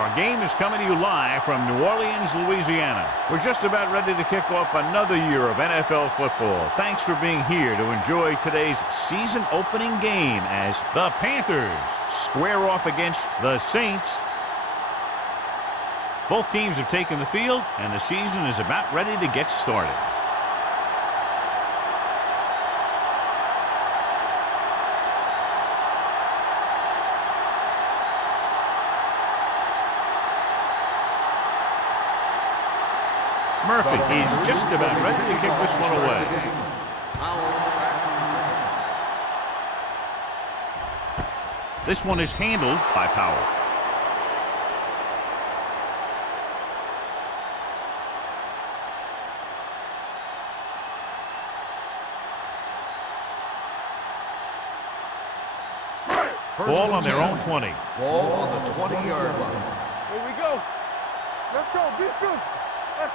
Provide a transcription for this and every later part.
Our game is coming to you live from New Orleans, Louisiana. We're just about ready to kick off another year of NFL football. Thanks for being here to enjoy today's season opening game as the Panthers square off against the Saints. Both teams have taken the field, and the season is about ready to get started. Murphy is just about ready to kick this one away. This one is handled by Powell. Ball on their own 20. Ball on the 20-yard line. Here we go. Let's go. Be good.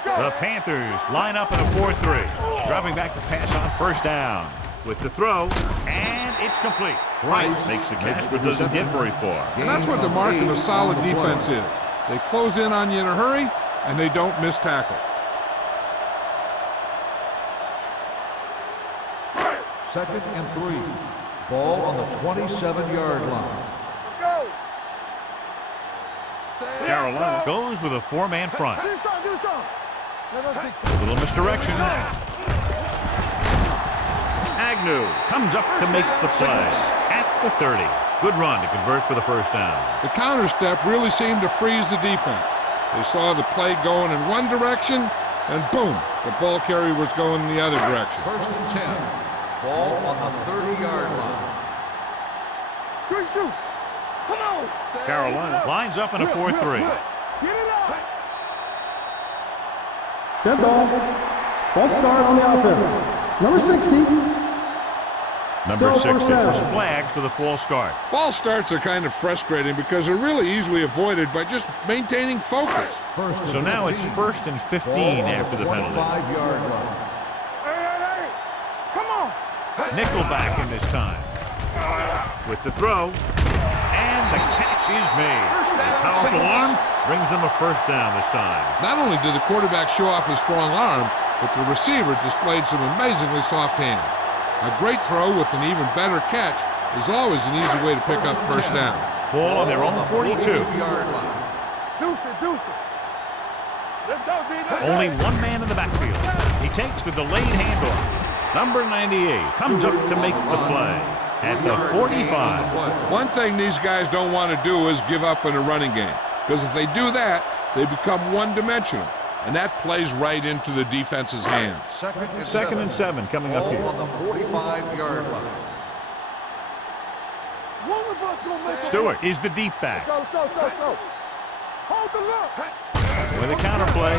The Panthers line up in a 4-3. Dropping back to pass on first down. With the throw, and it's complete. Right makes the catch, but doesn't get very far. And that's what the mark of a solid defense is. They close in on you in a hurry, and they don't miss tackle. Second and 3. Ball on the 27-yard line. Let's go. Carolina goes with a four-man front. Do something. A little misdirection. Agnew comes up to make the play at the 30. Good run to convert for the first down. The counter step really seemed to freeze the defense. They saw the play going in one direction, and boom, the ball carrier was going in the other direction. First and 10. Ball on the 30-yard line. Good shoot. Come on. Carolina lines up in a 4-3. Get it out. Dead ball. False start on the offense. Number 60. Number 60 was flagged for the false start. False starts are kind of frustrating because they're really easily avoided by just maintaining focus. So now it's 1st and 15 after the penalty. 25-yard line. Hey. Come on. Nickelback in this time. With the throw, and the catch is made. A powerful arm brings them a first down this time. Not only did the quarterback show off his strong arm, but the receiver displayed some amazingly soft hands. A great throw with an even better catch is always an easy way to pick up first down. Ball on their own 42. 42-yard line. Deuce it. Let's go, D-Line. Only one man in the backfield. He takes the delayed handoff. Number 98 comes up to make the play at the 45. One thing these guys don't want to do is give up in a running game, because if they do that, they become one-dimensional, and that plays right into the defense's hands. Second and 7 coming up here. On the 45-yard line. One of us gonna make it. Stewart is the deep back. Let's go. Hold the look. With a counter play,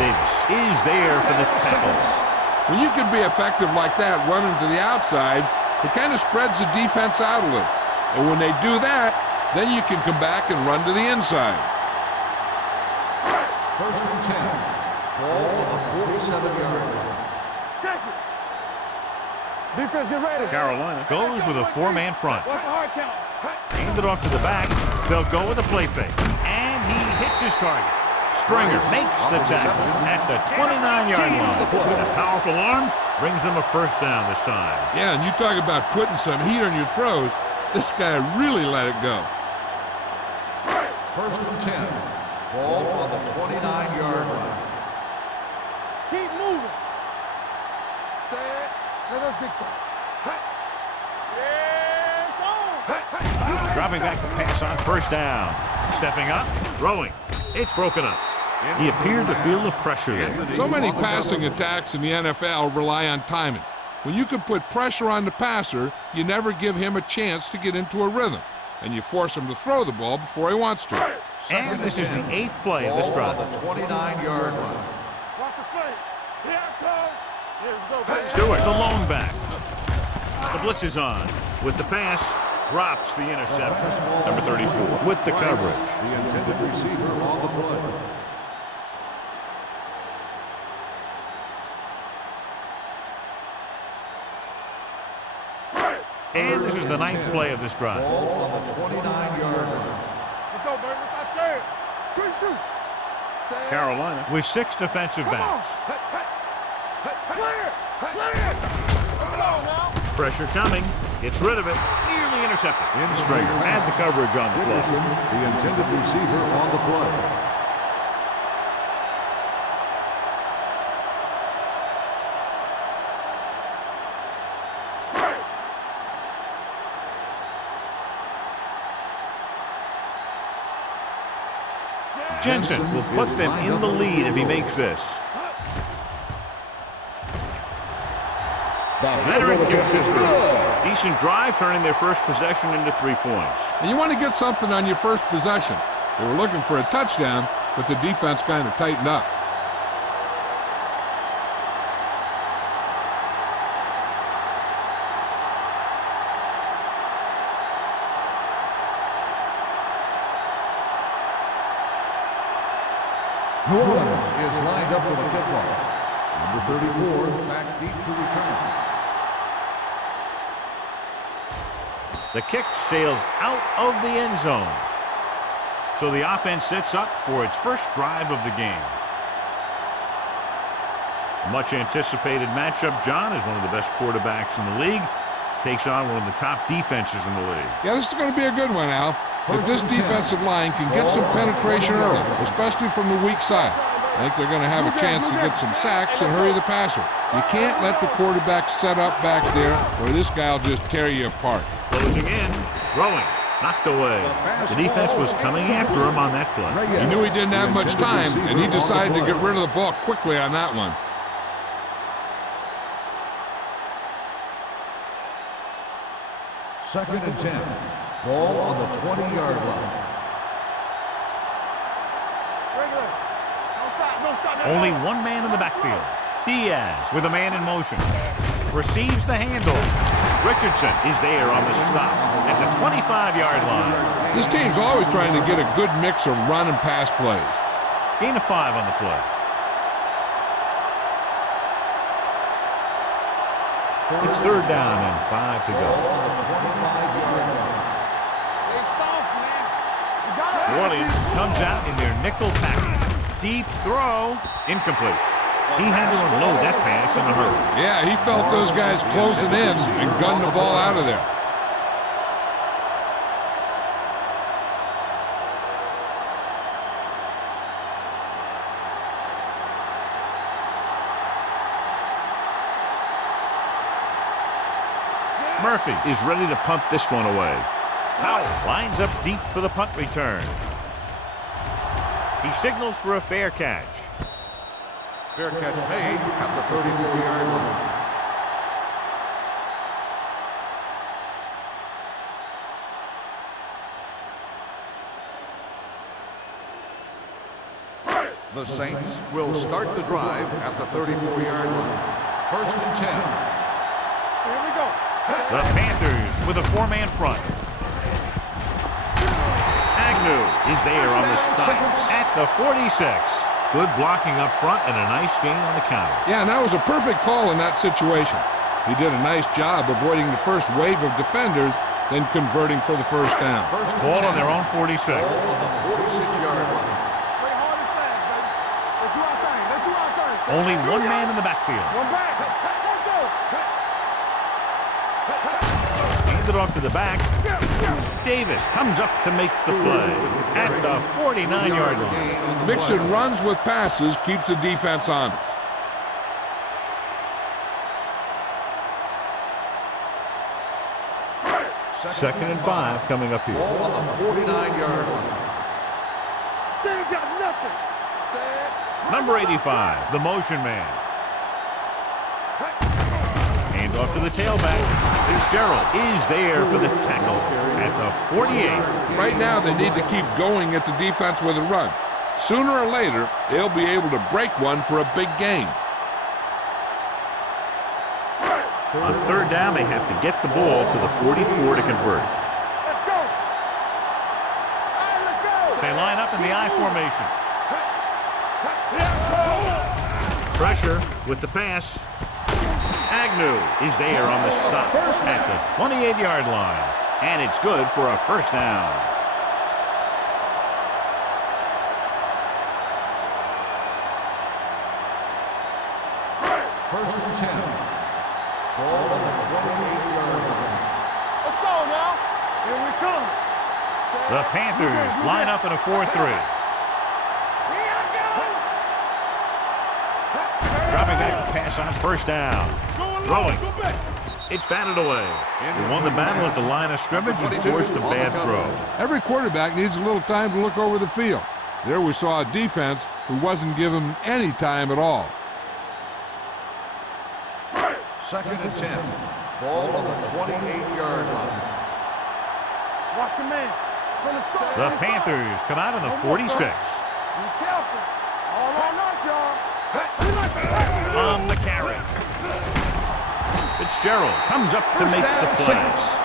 Davis is there for the tackle. When you can be effective like that running to the outside, it kind of spreads the defense out a little. And when they do that, then you can come back and run to the inside. First and 10. Ball on the 47-yard line. Check it. Defense, get ready. Carolina goes with a four-man front. What's the hard count? Hand it off to the back. They'll go with a play fake. And he hits his target. Stringer makes the tackle at the 29-yard line. A powerful arm brings them a first down this time. Yeah, and you talk about putting some heat on your throws. This guy really let it go. First and 10. Ball on the 29-yard line. Keep moving. Set. Let us big time. Yes, on. Dropping back to pass on first down. Stepping up, throwing. It's broken up. He appeared to feel the pressure there. So many passing attacks in the NFL rely on timing. When you can put pressure on the passer, you never give him a chance to get into a rhythm, and you force him to throw the ball before he wants to. And this is the 8th play of this drive. On the 29-yard line. Watch the play. Here it comes. Let's go, baby. Stewart, the lone back. The blitz is on. With the pass, drops the interception. Number 34 with the coverage. The intended receiver on the play. And this is the 9th play of this drive. Ball on the 29-yard line. Let's go, baby. It's our chance. Good shoot. Carolina with 6 defensive backs. Clear. Clear. Let's go now. Pressure coming. Gets rid of it. Nearly intercepted. Stringer had the coverage on the play. Dickerson, the intended receiver on the play. Jensen will put them in the lead if he makes this. Veteran kicks it through. Decent drive, turning their first possession into 3 points. And you want to get something on your first possession. They were looking for a touchdown, but the defense kind of tightened up. New Orleans is lined up for the kickoff. Number 34, back deep to return. The kick sails out of the end zone. So the offense sets up for its first drive of the game. A much anticipated matchup, John, is one of the best quarterbacks in the league. Takes on one of the top defenses in the league. Yeah, this is going to be a good one, Al. If this defensive line can get some penetration early, especially from the weak side, I think they're going to have a chance to get some sacks and hurry the passer. You can't let the quarterback set up back there or this guy will just tear you apart. Closing in, throwing, knocked away. The defense was coming after him on that play. He knew he didn't have much time, and he decided to get rid of the ball quickly on that one. Second and 10. Ball on the 20-yard line. Only one man in the backfield. Diaz with a man in motion. Receives the handoff. Richardson is there on the stop at the 25-yard line. This team's always trying to get a good mix of run and pass plays. Gain of 5 on the play. It's 3rd down and 5 to go. New Orleans comes out in their nickel package. Deep throw, incomplete. He had to unload that pass in a hurry. Yeah, he felt those guys closing in and gunned the ball out of there. Murphy is ready to punt this one away. Powell lines up deep for the punt return. He signals for a fair catch. Fair catch made at the 34-yard line. The Saints will start the drive at the 34-yard line. 1st and 10. Here we go. The Panthers with a 4-man front. Agnew is there on the stop at the 46. Good blocking up front and a nice gain on the counter. Yeah, and that was a perfect call in that situation. He did a nice job avoiding the first wave of defenders, then converting for the first down. Ball on their own 46. Ball on the 46-yard line. Play hard and fast, baby. Let's do our thing. Let's do our thing. Only one man in the backfield. One back. Let's go. Hand it off to the back. Davis comes up to make the play at the 49-yard line. Mixing runs with passes keeps the defense honest. Second and 5 coming up here. Ball on the 49-yard line. They ain't got nothing. Number 85, the motion man. Hand off to the tailback. Fitzgerald is there for the tackle at the 48. Right now, they need to keep going at the defense with a run. Sooner or later, they'll be able to break one for a big gain. On 3rd down, they have to get the ball to the 44 to convert. Let's go. All right, let's go. They line up in the I formation. Pressure with the pass. Agnew is there on the stop at the 28-yard line. And it's good for a first down. First and 10. Ball on the 28-yard line. Let's go now. Here we come. The Panthers line up in a 4-3. Dropping back to pass on first down. Throwing. It's batted away. He won the battle at the line of scrimmage and forced a bad throw. Every quarterback needs a little time to look over the field. There we saw a defense who wasn't given any time at all. Second and 10. Ball on the 28-yard line. Watch your man. The Panthers come out in the 46. Be careful. All on us, y'all. On the carry. Fitzgerald comes up to make the play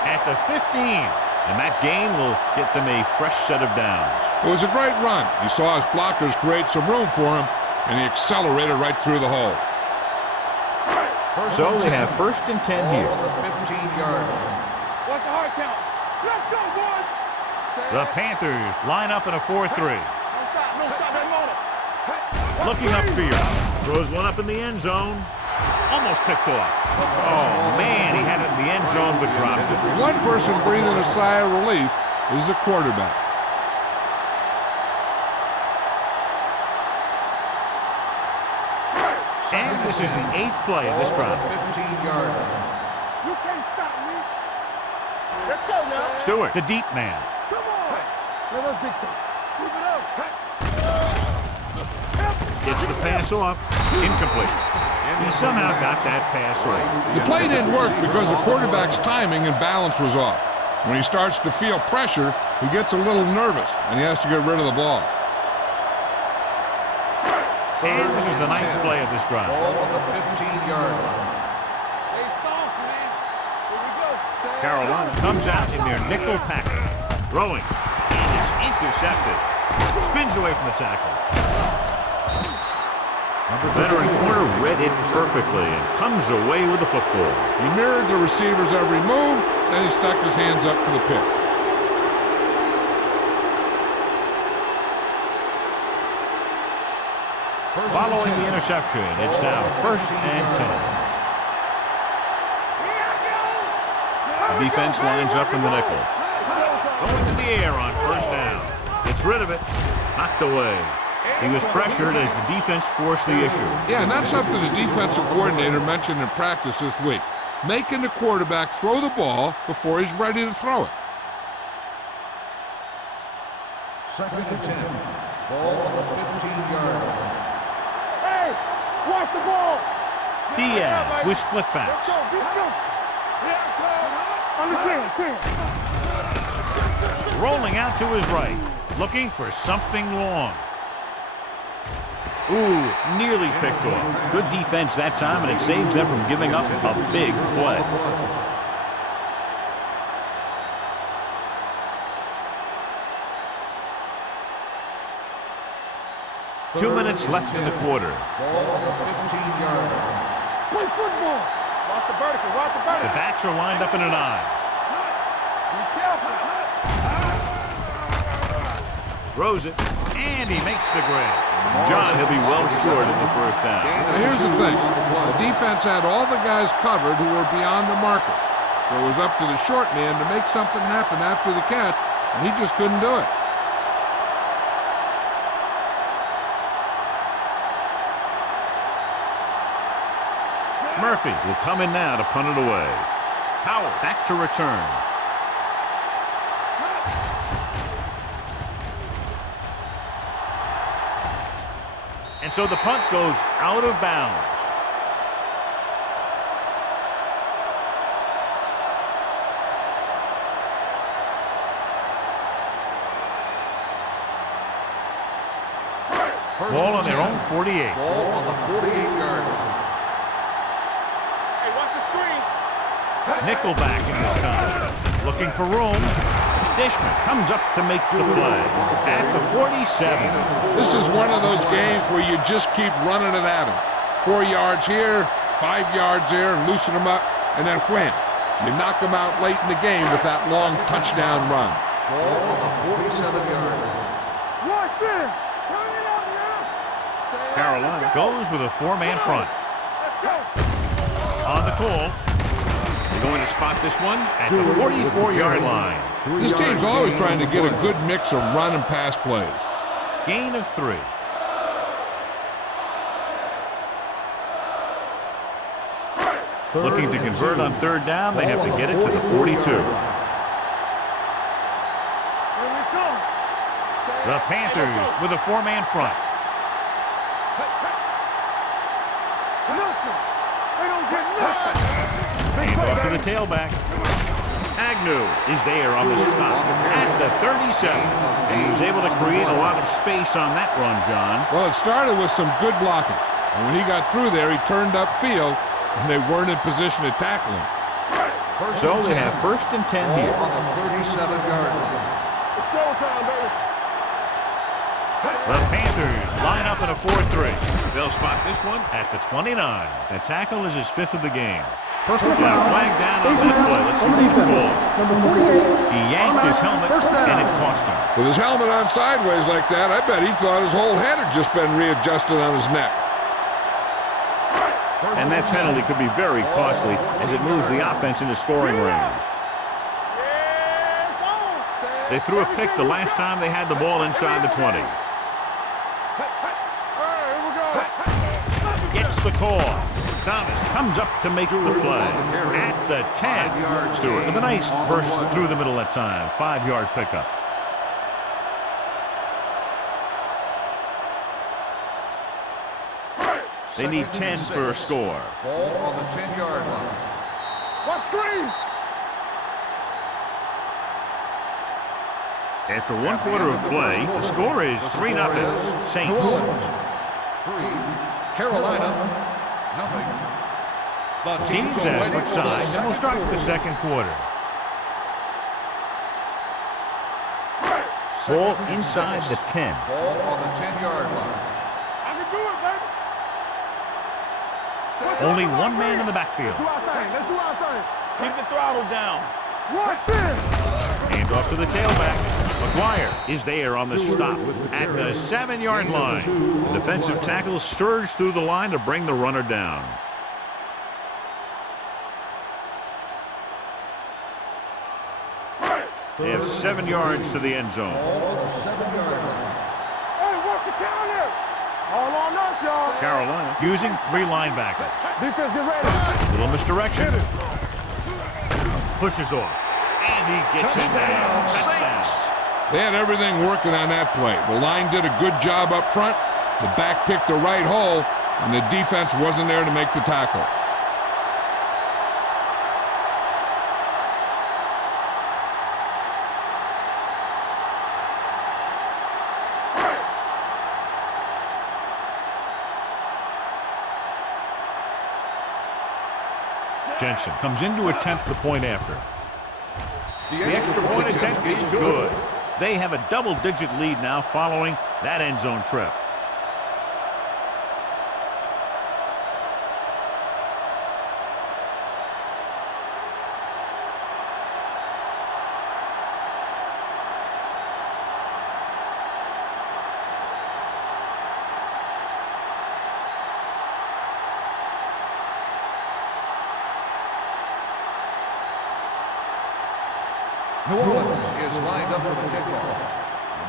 at the 15. And that gain will get them a fresh set of downs. It was a great run. He saw his blockers create some room for him, and he accelerated right through the hole. So they have first and 10 here. On the 15-yard line. Watch the hard count. Let's go, boys. The Panthers line up in a 4-3. No stop, they motor. Looking upfield. Throws one up in the end zone. Almost picked off. Oh, man, he had it in the end zone but dropped it. One person breathing a sigh of relief is the quarterback. And this is the 8th play of this drive. 15-yard line. You can't stop me. Let's go now. Stewart, the deep man. Come on. Let us dictate. Keep it up. Gets the pass off. Incomplete. He somehow got that pass off. The play didn't work because the quarterback's timing and balance was off. When he starts to feel pressure, he gets a little nervous, and he has to get rid of the ball. And this is the 9th play of this drive. Ball on the 15-yard line. Hey, soft, man. Here we go. Carolina comes out in their nickel package. Throwing. And it's intercepted. Spins away from the tackle. The veteran corner read it perfectly and comes away with the football. He mirrored the receiver's every move, then he stuck his hands up for the pick. Following the interception, it's now first and 10. The defense lines up in the nickel. Going to the air on first down. Gets rid of it. Knocked away. He was pressured as the defense forced the issue. Yeah, and that's something the defensive coordinator mentioned in practice this week. Making the quarterback throw the ball before he's ready to throw it. Second and 10. Ball on the 15-yard line. Hey, watch the ball. Diaz with split Let's backs. go. Be skillful. On the 10. Rolling out to his right. Looking for something long. Ooh, nearly picked off. Good defense that time, and it saves them from giving up a big play. Two minutes left in the quarter. Ball on the 15-yard line. Play football. Watch the vertical. Watch the The vertical. backs are lined up in an eye. Be careful. Throws it, and he makes the grab. John, he'll be well short of the first down. Now here's the thing. The defense had all the guys covered who were beyond the marker. So it was up to the short man to make something happen after the catch, and he just couldn't do it. Murphy will come in now to punt it away. Howell back to return. And so the punt goes out of bounds. Ball on their own 48. Ball on the 48-yard line. Hey, watch the screen. Nickelback in this time. Looking for room. Dishman comes up to make the play at the 47. This is one of those games where you just keep running it at him. 4 yards here, 5 yards there and loosen them up, and then wham. You knock them out late in the game with that long touchdown run. Ball on the 47-yard line. Watch it. Turn it up now. Carolina goes with a 4-man front. On the call. They're going to spot this one at the 44-yard line. This team's always trying to get a good mix of run and pass plays. Gain of 3. Looking to convert on 3rd down, they have to get it to the 42. The Panthers with a 4-man front. Hand off to the tailback. Agnew is there on the stop at the 37. And he was able to create a lot of space on that run, John. Well, it started with some good blocking. And when he got through there, he turned upfield, and they weren't in position to tackle him. So they have 1st and 10 here. On the 37-yard line. It's showtime, baby. The Panthers line up in a 4-3. They'll spot this one at the 29. The tackle is his 5th of the game. Personal Got a foul. flag down on Face that mask play. Let's see on what the the defense. call. Number 48. He yanked his helmet, First down. and it cost him. With his helmet on sideways like that, I bet he thought his whole head had just been readjusted on his neck. And that penalty could be very costly as it moves the offense into scoring range. They threw a pick the last time they had the ball inside the 20. Gets the call. Thomas comes up to make the play at the 10. Stewart with a nice burst through the middle that time. 5-yard pickup. They need 10 for a score. Ball on the 10-yard line. Watch screens. After 1 quarter of play, the score is 3-0 Saints. 3, Carolina, nothing. The Teams as switch sides, and we'll start with the 2nd quarter. Ball inside the 10. Ball on the 10-yard line. I can do it, baby. Only 1 man in the backfield. Do our thing. Let's do our thing. Keep the throttle down. Watch it. Hand off to the tailback. McGuire is there on the stop at the 7-yard line. The defensive tackle surged through the line to bring the runner down. They have 7 yards to the end zone. Ball on the 7-yard line. Hey, work the counter. All on us, y'all. Carolina using 3 linebackers. Defense, get ready. Little misdirection. Pushes off. And he gets it down. Touchdown. They had everything working on that play. The line did a good job up front. The back picked the right hole, and the defense wasn't there to make the tackle. Jensen comes in to attempt the point after. The extra point attempt is good. They have a double-digit lead now following that end zone trip. New Orleans is lined up for the kickoff.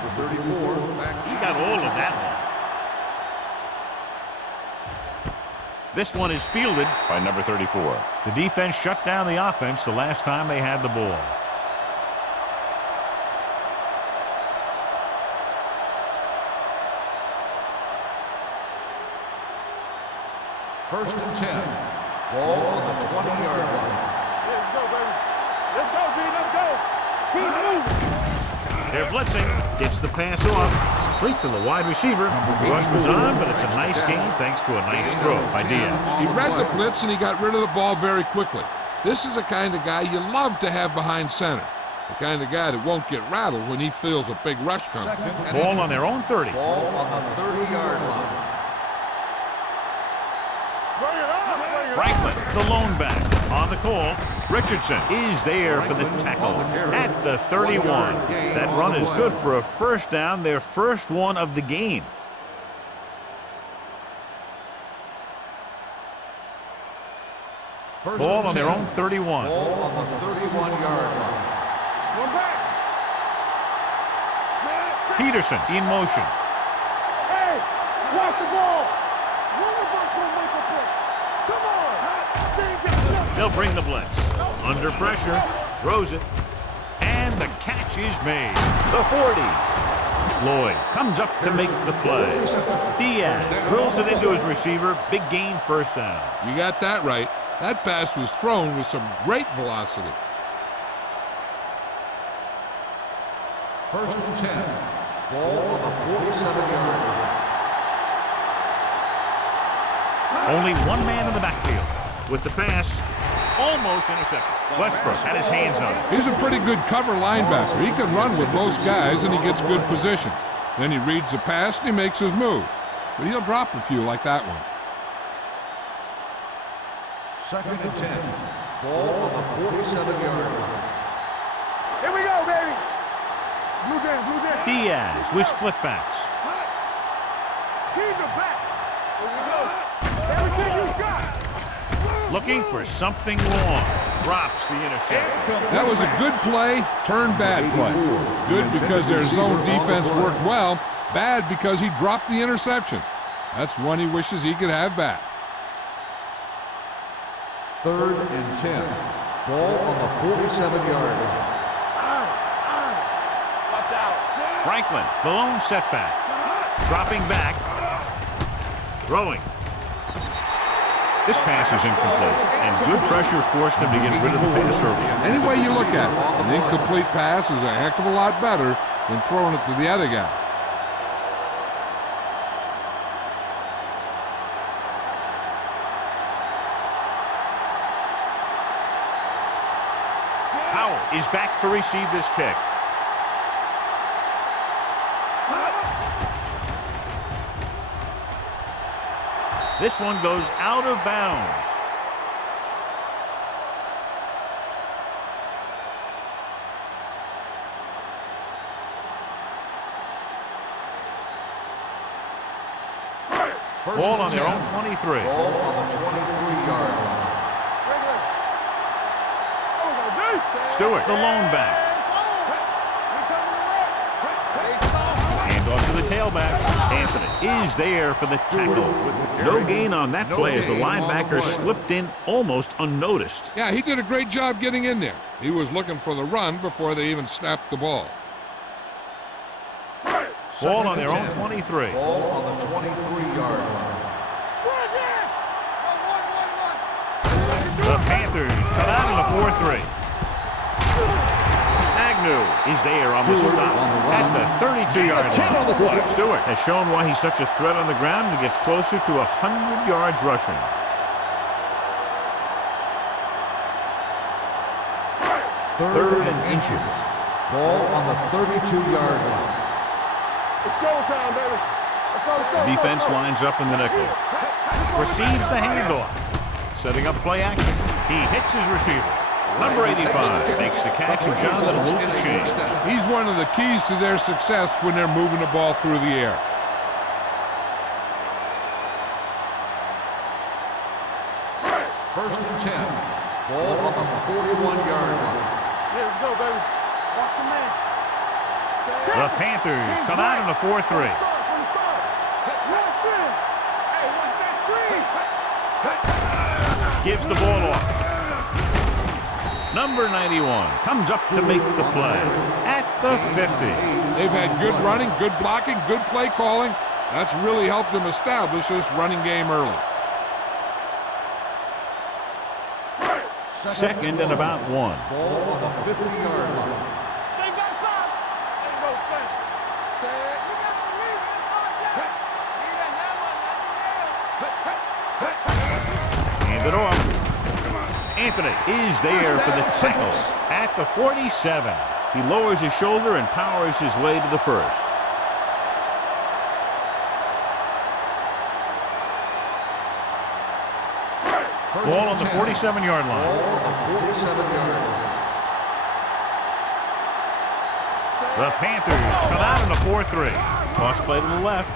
Number 34, back. He got all of that one. This one is fielded by number 34. The defense shut down the offense the last time they had the ball. First and 10. Ball on the 20-yard line. Let's go, baby. Let's go, G. Let's go. Keep moving. They're blitzing. Gets the pass off. Complete to the wide receiver. The rush was on, but it's a nice gain thanks to a nice throw by Diaz. He read the blitz, and he got rid of the ball very quickly. This is the kind of guy you love to have behind center. The kind of guy that won't get rattled when he feels a big rush coming. Second and Ball inches. on their own 30. Ball on the 30-yard line. Bring it up. Bring it Franklin, the lone back. On the call, Richardson is there for the tackle at the 31. That run is good for a first down, their first one of the game. Ball on their own 31. Ball on the 31-yard line. One back. Peterson in motion. Hey, watch the ball. One of us will make a play. Come on. They'll bring the blitz. Under pressure, throws it, and the catch is made. The 40. Lloyd comes up to make the play. Diaz drills it into his receiver. Big gain, first down. You got that right. That pass was thrown with some great velocity. First and 10. Ball on the 47-yard line. Only one man in the backfield. With the pass, almost intercepted. Westbrook had his hands on it. He's a pretty good cover linebacker. He can run with most guys, and he gets good position. Then he reads the pass, and he makes his move. But he'll drop a few like that one. Second and 10. Ball on the 47-yard line. Here we go, baby. Blue game, blue game. Diaz with split backs. Keep the back. Here we go. Everything you got. Looking for something long. Drops the interception. That was a good play, turned bad play. Good because their zone defense worked well. Bad because he dropped the interception. That's one he wishes he could have back. Third and 10. Ball on the 47-yard line. Watch out. Franklin, the lone setback. Dropping back. Throwing. This pass is incomplete, and good pressure forced him to get rid of the pass early. Any way you look at it, an incomplete pass is a heck of a lot better than throwing it to the other guy. Howell is back to receive this kick. This one goes out of bounds. Ball on their own 23. Ball on the 23-yard line. Stewart, the lone back. Hand off to the tailback. Anthony is there for the tackle. No gain on that play as the linebacker slipped in almost unnoticed. Yeah, he did a great job getting in there. He was looking for the run before they even snapped the ball. Ball on their own 23. Ball on the 23-yard line. The Panthers come out in a 4-3. Agnew is there on the stop at the 32-yard line. Stewart has shown why he's such a threat on the ground and gets closer to 100 yards rushing. Third and inches. Ball on the 32-yard line. It's showtime, baby. Let's go, let's go. Defense lines up in the nickel. Receives the handoff. Setting up play action. He hits his receiver. Number 85 makes the catch, and John, that'll move the chains. He's one of the keys to their success when they're moving the ball through the air. First and 10. Ball on the 41-yard line. Here we go, baby. Watch your man. The Panthers come out in a 4-3. From the start. Yes, in. Hey, watch that screen. Gives the ball off. Number 91 comes up to make the play at the 50. They've had good running, good blocking, good play calling. That's really helped them establish this running game early. Second and about 1. Ball on the 50-yard line. They got shot. Ain't no thing. Say, you got to believe it. It's not Hand it off. Anthony is there for the tackle at the 47. He lowers his shoulder and powers his way to the first. Ball on the 47-yard line. Ball on the 47-yard line. The Panthers come out in a 4-3. Toss play to the left.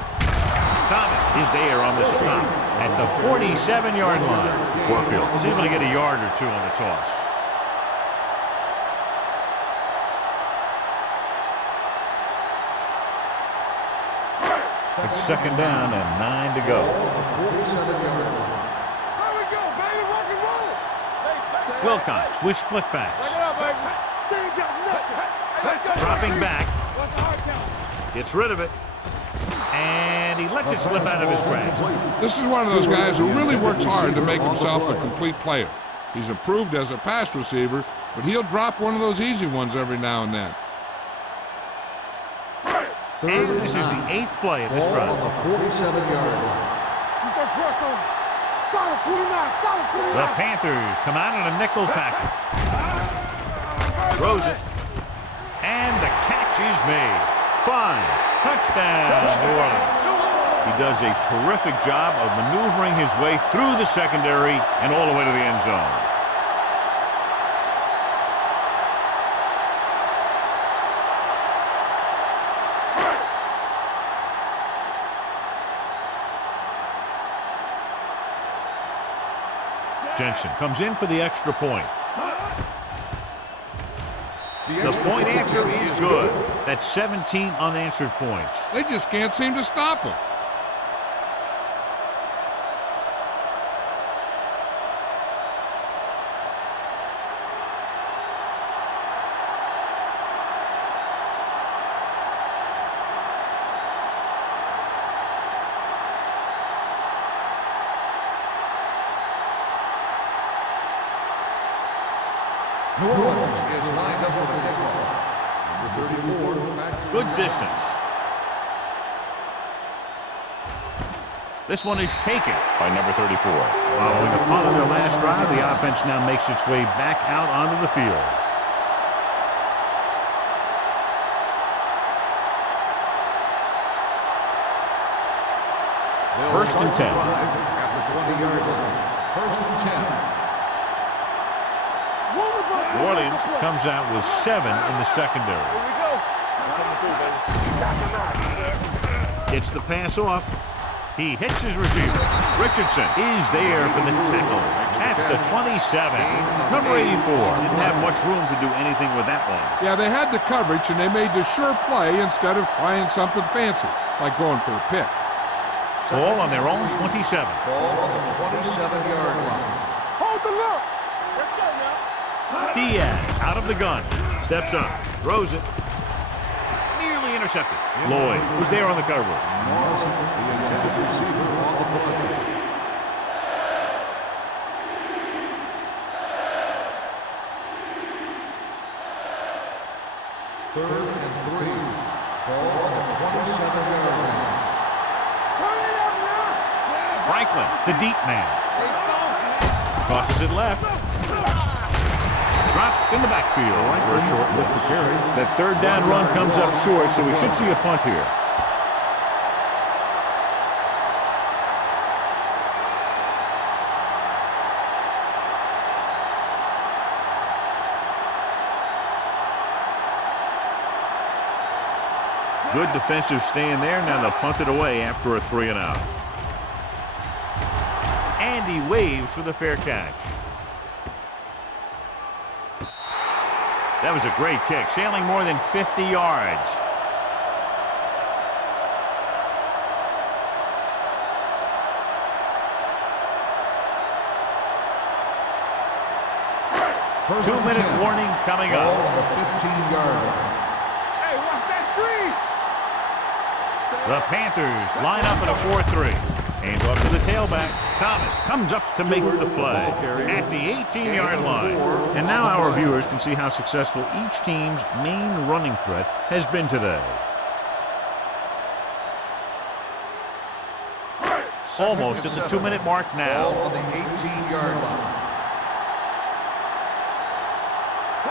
Thomas is there on the stop at the 47-yard line. Warfield is able to get a yard or two on the toss. It's second down and 9 to go. Wilcox with split backs. Dropping back. Gets rid of it. And he lets it slip out of his grasp. This is one of those guys who really works hard to make himself a complete player. He's improved as a pass receiver, but he'll drop one of those easy ones every now and then. And this is the 8th play of this drive. On the 47-yard line. The Panthers come out in a nickel package. Throws it. And the catch is made. 5. Touchdown, New Orleans. He does a terrific job of maneuvering his way through the secondary and all the way to the end zone. Jensen comes in for the extra point. The point answer is good. That's 17 unanswered points. They just can't seem to stop him. New Orleans is lined up for the kickoff. Number 34, back to Good distance. This one is taken by number 34. Following a punt on their last drive, the offense now makes its way back out onto the field. First and 10. At the 20-yard line. First and 10. New Orleans comes out with 7 in the secondary. Gets the pass off. He hits his receiver. Richardson is there for the tackle at the 27. Number 84 didn't have much room to do anything with that one. Yeah, they had the coverage, and they made the sure play instead of trying something fancy, like going for a pick. Ball on their own 27. Ball on the 27-yard line. Hold the look. Let's go now. Diaz out of the gun. Steps up. Throws it. Nearly intercepted. Lloyd was there on the coverage. Morrison, the intended receiver on the play. Third and 3. Ball on the 27-yard line. Turn it up now. Franklin, the deep man. Tosses it left. Drop in the backfield for a short miss. That third down run comes up short, so we should see a punt here. Good defensive stand there. Now they'll punt it away after a 3-and-out. And he waves for the fair catch. That was a great kick, sailing more than 50 yards. First 2-minute warning coming Ball up. on the 15-yard line. Hey, watch that screen. The Panthers line up in a 4-3. Hands off to the tailback. Thomas comes up to make the play at the 18-yard line. And now our viewers can see how successful each team's main running threat has been today. Almost at the 2-minute mark Ball now. on the 18-yard line.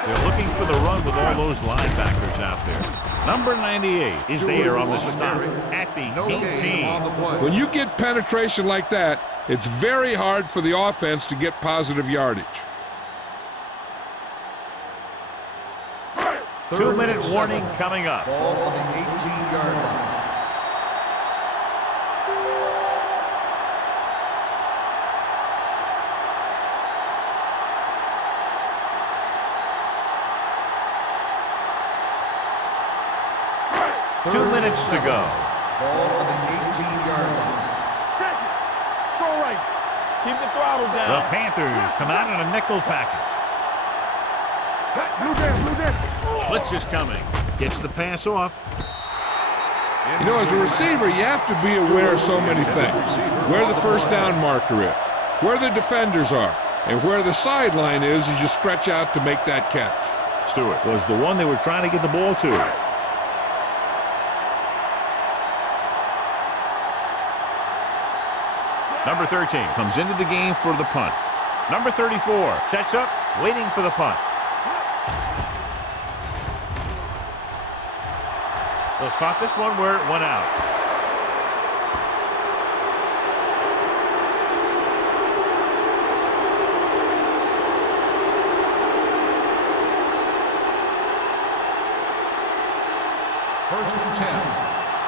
They're looking for the run with all those linebackers out there. Number 98 is there on the stop at the 18. On the play. When you get penetration like that, It's very hard for the offense to get positive yardage. 2-minute warning coming up. Ball on the 18-yard line. Two minutes to go. Ball on the 18-yard line. Check it. Throw right. Keep the throttle The down. Panthers come out in a nickel package. Blue down, blue down. Blitz is coming. Gets the pass off. You know, as a receiver, you have to be aware of so many things. Where the first down marker is, where the defenders are, and where the sideline is as you stretch out to make that catch. Stewart was the one they were trying to get the ball to. Number 13 comes into the game for the punt. Number 34 sets up, waiting for the punt. They'll spot this one where it went out. First and 10.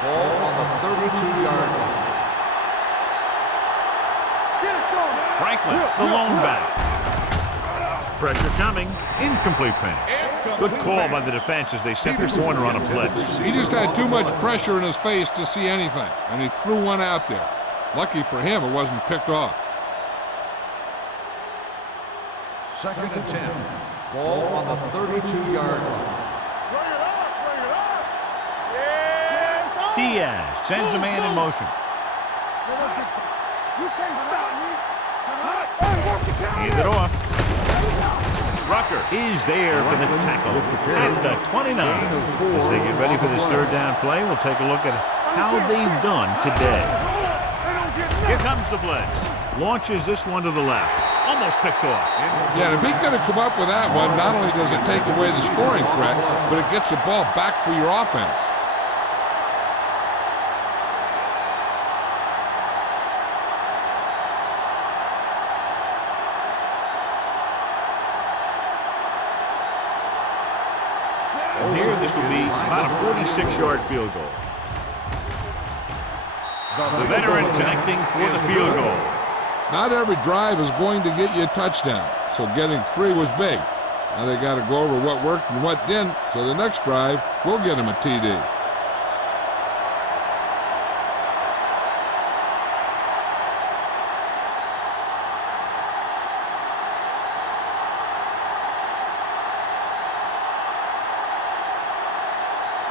Ball on the 32-yard line. Franklin, the lone back. Pressure coming. Incomplete pass. Good call by the defense as they set the corner on a blitz. He just had too much pressure in his face to see anything, and he threw one out there. Lucky for him, it wasn't picked off. Second and 10. Ball on the 32-yard line. Bring it up, bring it up. Yeah. Diaz sends a man in motion. You can't stop me. Hey, work the count. Hand it off. Rucker is there for the tackle at the 29. As they get ready for this third down play, we'll take a look at how they've done today. Here comes the blitz. Launches this one to the left. Almost picked off. Yeah, and if he could have come up with that one, not only does it take away the scoring threat, but it gets the ball back for your offense. And here, this will be about a 46-yard field goal. The veteran connecting for the field goal. Not every drive is going to get you a touchdown, so getting 3 was big. Now they got to go over what worked and what didn't, so the next drive will get him a TD.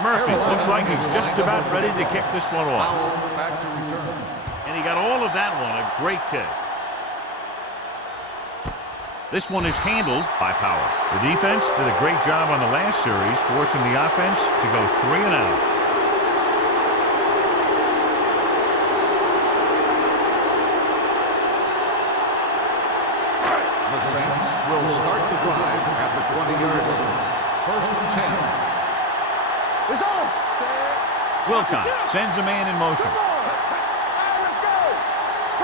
Murphy looks like he's just about ready to kick this one off. Back to return. And he got all of that one, a great kick. This one is handled by Power. The defense did a great job on the last series, forcing the offense to go 3 and out. The Saints will start the drive at the 20-yard line. First and 10. It's on. Wilcox sends a man in motion. Come on. Let's go.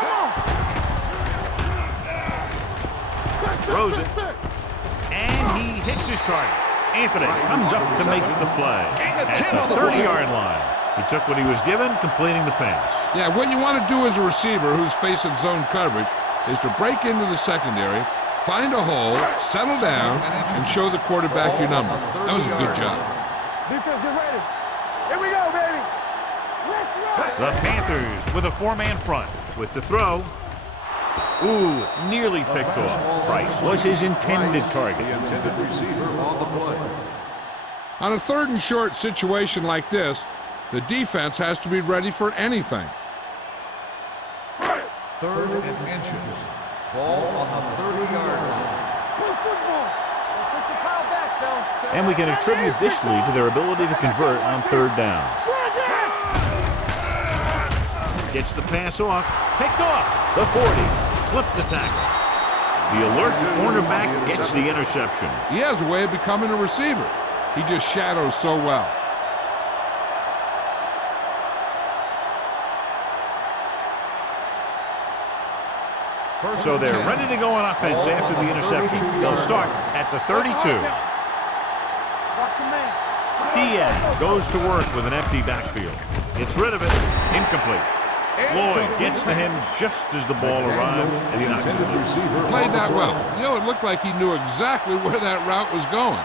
Come on. Throws it. And he hits his target. Anthony comes up to make the play at the 30-yard line. He took what he was given, completing the pass. Yeah, what you want to do as a receiver who's facing zone coverage is to break into the secondary, find a hole, settle down, and show the quarterback your number. That was a good job. Defense, get ready. Here we go, baby. Let's roll. The Panthers with a 4-man front. With the throw. Ooh, nearly picked off. Price was his intended target. The intended receiver on the play. On a 3rd and short situation like this, the defense has to be ready for anything. 3rd and inches. Ball on the 30-yard line. Good football. Push the pile back, Phil. And we can attribute this lead to their ability to convert on 3rd down. Gets the pass off. Picked off. The 40. Slips the tackle. The alert cornerback gets the interception. He has a way of becoming a receiver. He just shadows so well. So they're ready to go on offense after the interception. They'll start at the 32. Diaz goes to work with an empty backfield. Gets rid of it. Incomplete. Lloyd gets to him just as the ball arrives, and he knocks it loose. Played that well. You know, it looked like he knew exactly where that route was going.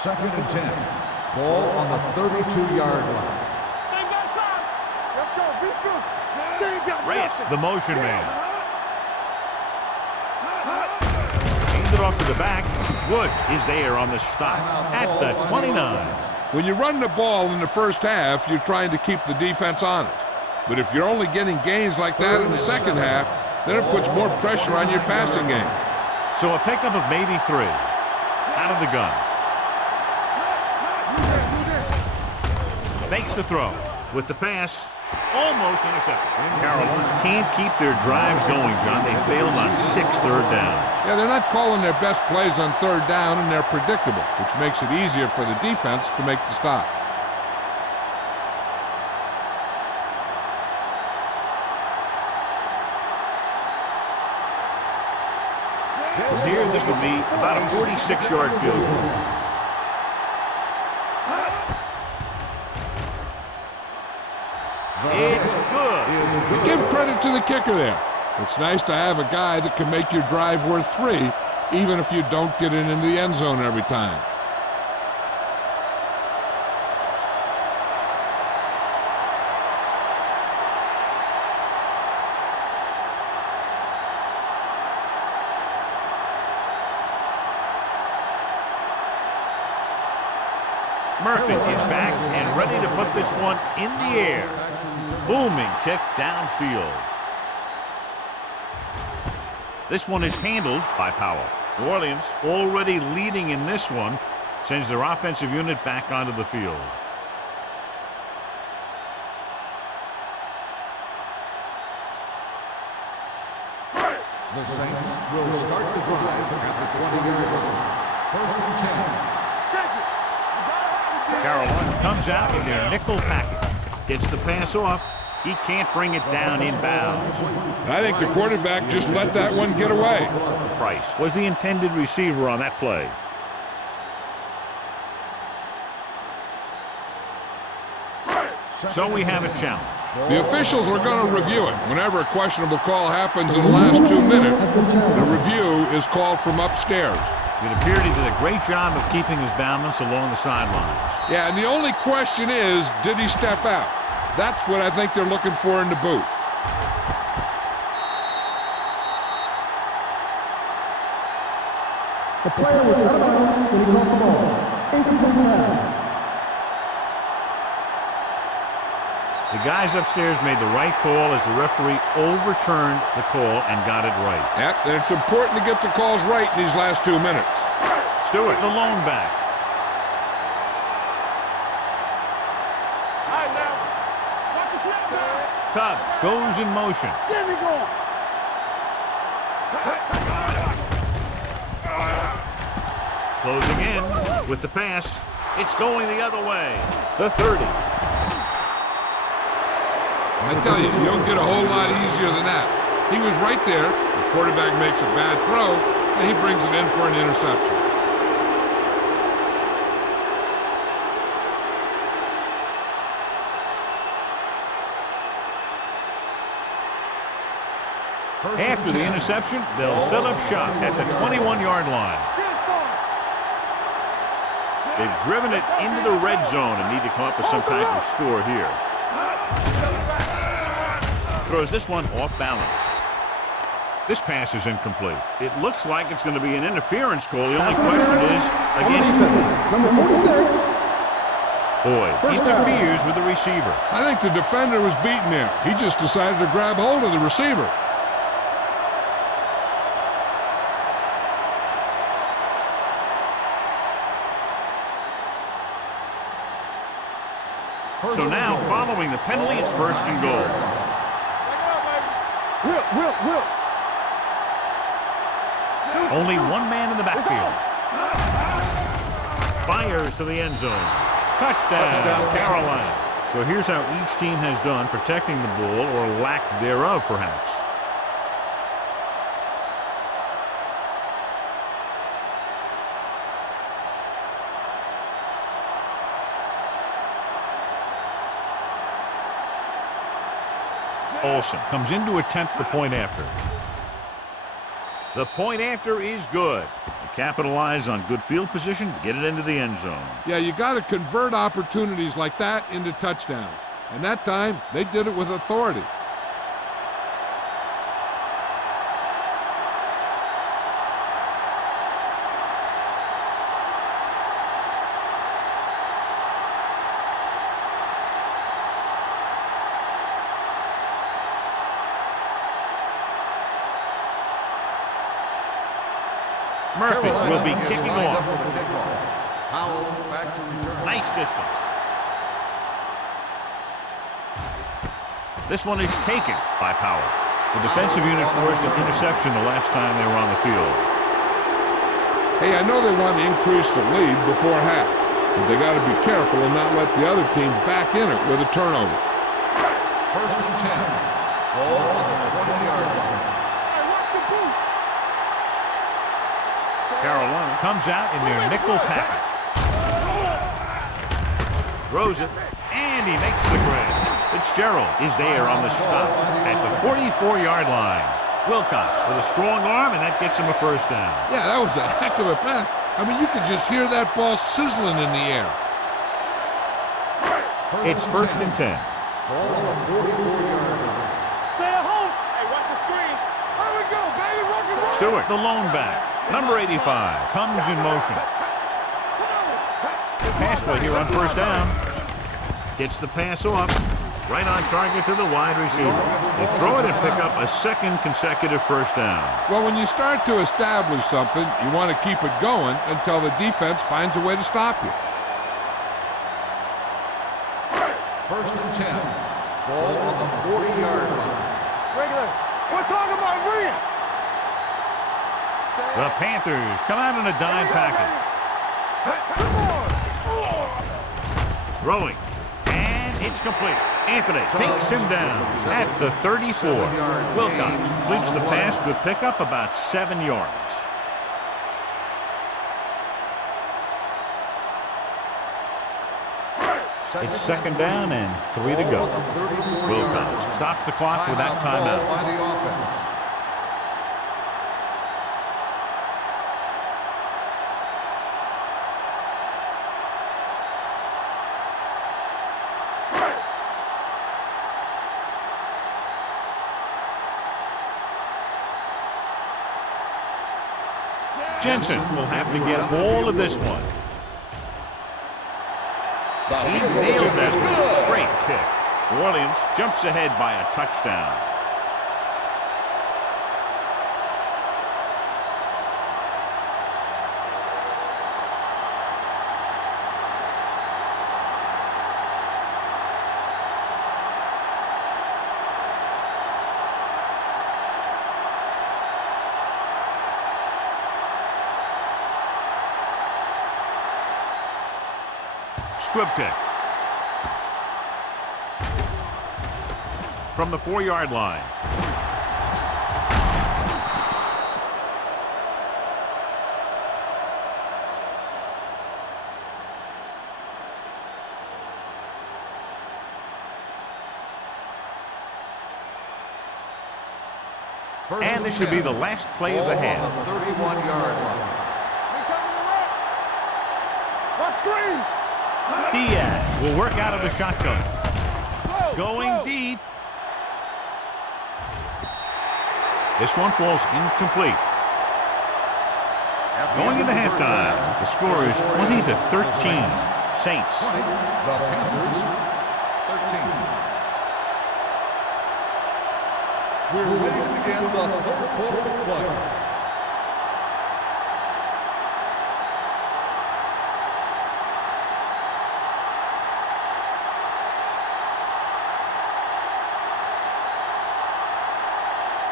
Second and 10. Ball on the 32-yard line. Let's go. Beat this. Reyes, the motion man. Handed off to the back. Woods is there on the stop at the 29. When you run the ball in the first half, you're trying to keep the defense honest. But if you're only getting gains like that in the second half, then it puts more pressure on your passing game. So a pickup of maybe 3. Out of the gun. Fakes the throw. With the pass, almost intercepted. Carolina can't keep their drives going, John. They failed on 6 third downs. Yeah, they're not calling their best plays on third down, and they're predictable, which makes it easier for the defense to make the stop. From here, this will be about a 46-yard field goal. It's good. Give credit to the kicker there. It's nice to have a guy that can make your drive worth 3, even if you don't get it into the end zone every time. Murphy is back and ready to put this one in the air. Booming kick downfield. This one is handled by Powell. New Orleans already leading in this one, sends their offensive unit back onto the field. The Saints will start the drive at the 20-yard line. First and 10. Check it. Carolina comes out in their nickel package. Gets the pass off. He can't bring it down inbounds. I think the quarterback just let that one get away. Price was the intended receiver on that play. So we have a challenge. The officials are going to review it. Whenever a questionable call happens in the last 2 minutes, the review is called from upstairs. It appeared he did a great job of keeping his balance along the sidelines. Yeah, and the only question is, did he step out? That's what I think they're looking for in the booth. The player was out of bounds when he caught the ball. Incomplete pass. The guys upstairs made the right call as the referee overturned the call and got it right. Yep, and it's important to get the calls right in these last 2 minutes. Stewart, the lone back. All right, now. Watch the snap. Tubbs goes in motion. Get me going. Closing in with the pass. It's going the other way. The 30. I tell you, you don't get a whole lot easier than that. He was right there. The quarterback makes a bad throw, and he brings it in for an interception. After the interception, they'll set up shop at the 21-yard line. They've driven it into the red zone and need to come up with some type of score here. Throws this one off balance. This pass is incomplete. It looks like it's going to be an interference call. The only question is against who? Number 46. Boyd interferes with the receiver. I think the defender was beaten there. He just decided to grab hold of the receiver. So now, following the penalty, it's first and goal. Will. Only one man in the backfield. Fires to the end zone. Touchdown, Carolina. So here's how each team has done protecting the ball, or lack thereof, perhaps. Olsen comes in to attempt the point after. The point after is good. They capitalize on good field position, get it into the end zone. Yeah, you got to convert opportunities like that into touchdowns. And that time, they did it with authority. Murphy will be kicking off. Howell back to return. Nice distance. This one is taken by Powell. The defensive unit forced an interception the last time they were on the field. Hey, I know they want to increase the lead before half, but they got to be careful and not let the other team back in it with a turnover. 1st and 10. Ball on the 20-yard line. Carolina comes out in their nickel package. Throws it, and he makes the grab. Fitzgerald is there on the stop at the 44-yard line. Wilcox with a strong arm, and that gets him a first down. Yeah, that was a heck of a pass. I mean, you could just hear that ball sizzling in the air. It's 1st and 10. Ball on the 44-yard line. Stay at home. Hey, watch the screen. Here we go, baby. Rock and roll. Stewart, the lone back. Number 85 comes in motion. Pass play here on first down. Gets the pass off. Right on target to the wide receiver. They throw it and pick up a second consecutive first down. Well, when you start to establish something, you want to keep it going until the defense finds a way to stop you. 1st and 10. Ball on the 40-yard line. Regular. We're talking about brilliant. The Panthers come out in a dime package. Throwing. And it's complete. Anthony takes him down at the 34. Wilcox completes the pass. Good pickup, about 7 yards. It's 2nd down and 3 to go. Wilcox stops the clock with that timeout. By the offense. Jensen will have to get all of this one. He nailed that. Great kick. New Orleans jumps ahead by a touchdown. Squib kick. From the 4-yard line. And this should be the last play of the half. On the 31-yard line. What screen? Diaz will work out of the shotgun. Going deep. This one falls incomplete. Going into halftime, the score is 20-13. Saints. 20, the Panthers, 13. We're ready to begin the 3rd quarter of play.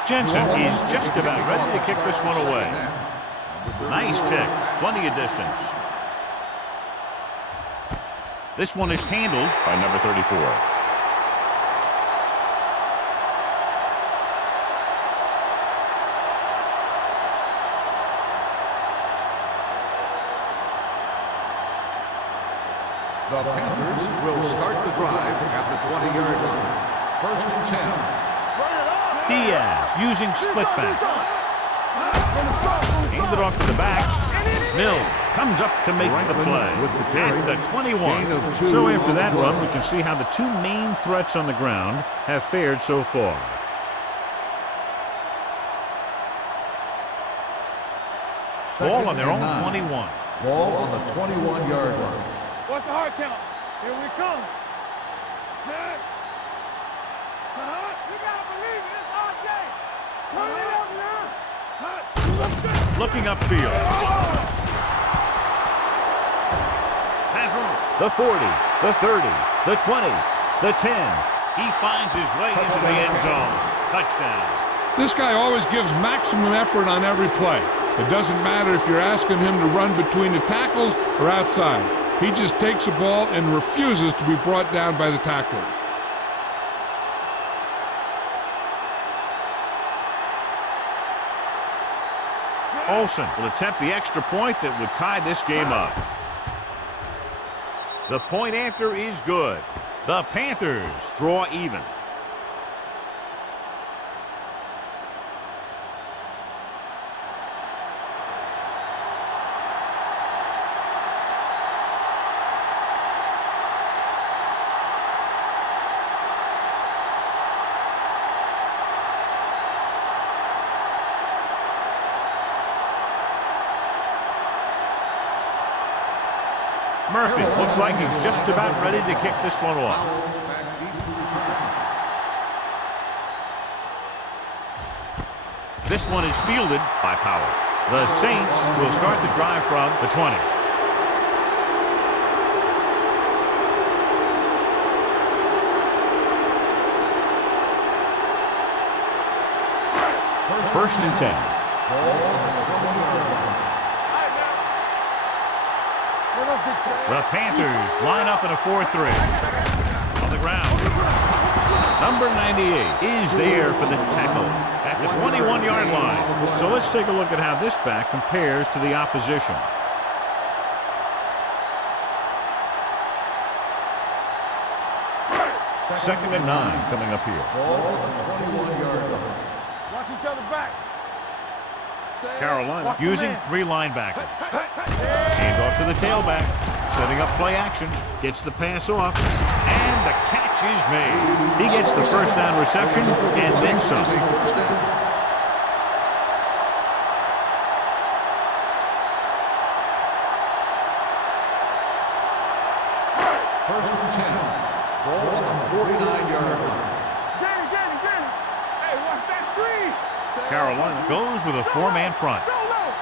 Jensen is just about ready to kick this one away. Nice kick. Plenty of distance. This one is handled by number 34. The Panthers will start the drive at the 20-yard line. First and 10. Diaz using split backs. Handed off to the back. Mills comes up to make the play at the 21. So after that run, we can see how the two main threats on the ground have fared so far. Ball on their own 21. Ball on the 21-yard line. What's the hard count? Here we come. Set. You gotta believe it. It's our day. Turn it up now. Looking upfield. Has room. The 40, the 30, the 20, the 10. He finds his way into the end zone. Touchdown. This guy always gives maximum effort on every play. It doesn't matter if you're asking him to run between the tackles or outside. He just takes the ball and refuses to be brought down by the tackler. Olsen will attempt the extra point that would tie this game up. The point after is good. The Panthers draw even. Murphy looks like he's just about ready to kick this one off. This one is fielded by Powell. The Saints will start the drive from the 20. First and 10. The Panthers line up in a 4-3. On the ground. Number 98 is there for the tackle at the 21-yard line. So let's take a look at how this back compares to the opposition. Second and 9 coming up here. Ball on the 21-yard line. Watch each other back. Carolina using three linebackers. Hand off to the tailback. Setting up play action. Gets the pass off. And the catch is made. He gets the first down reception and then some. First and 10. Ball on the 49-yard line. Danny. Hey, watch that screen. Carolina goes with a four-man front. Go low.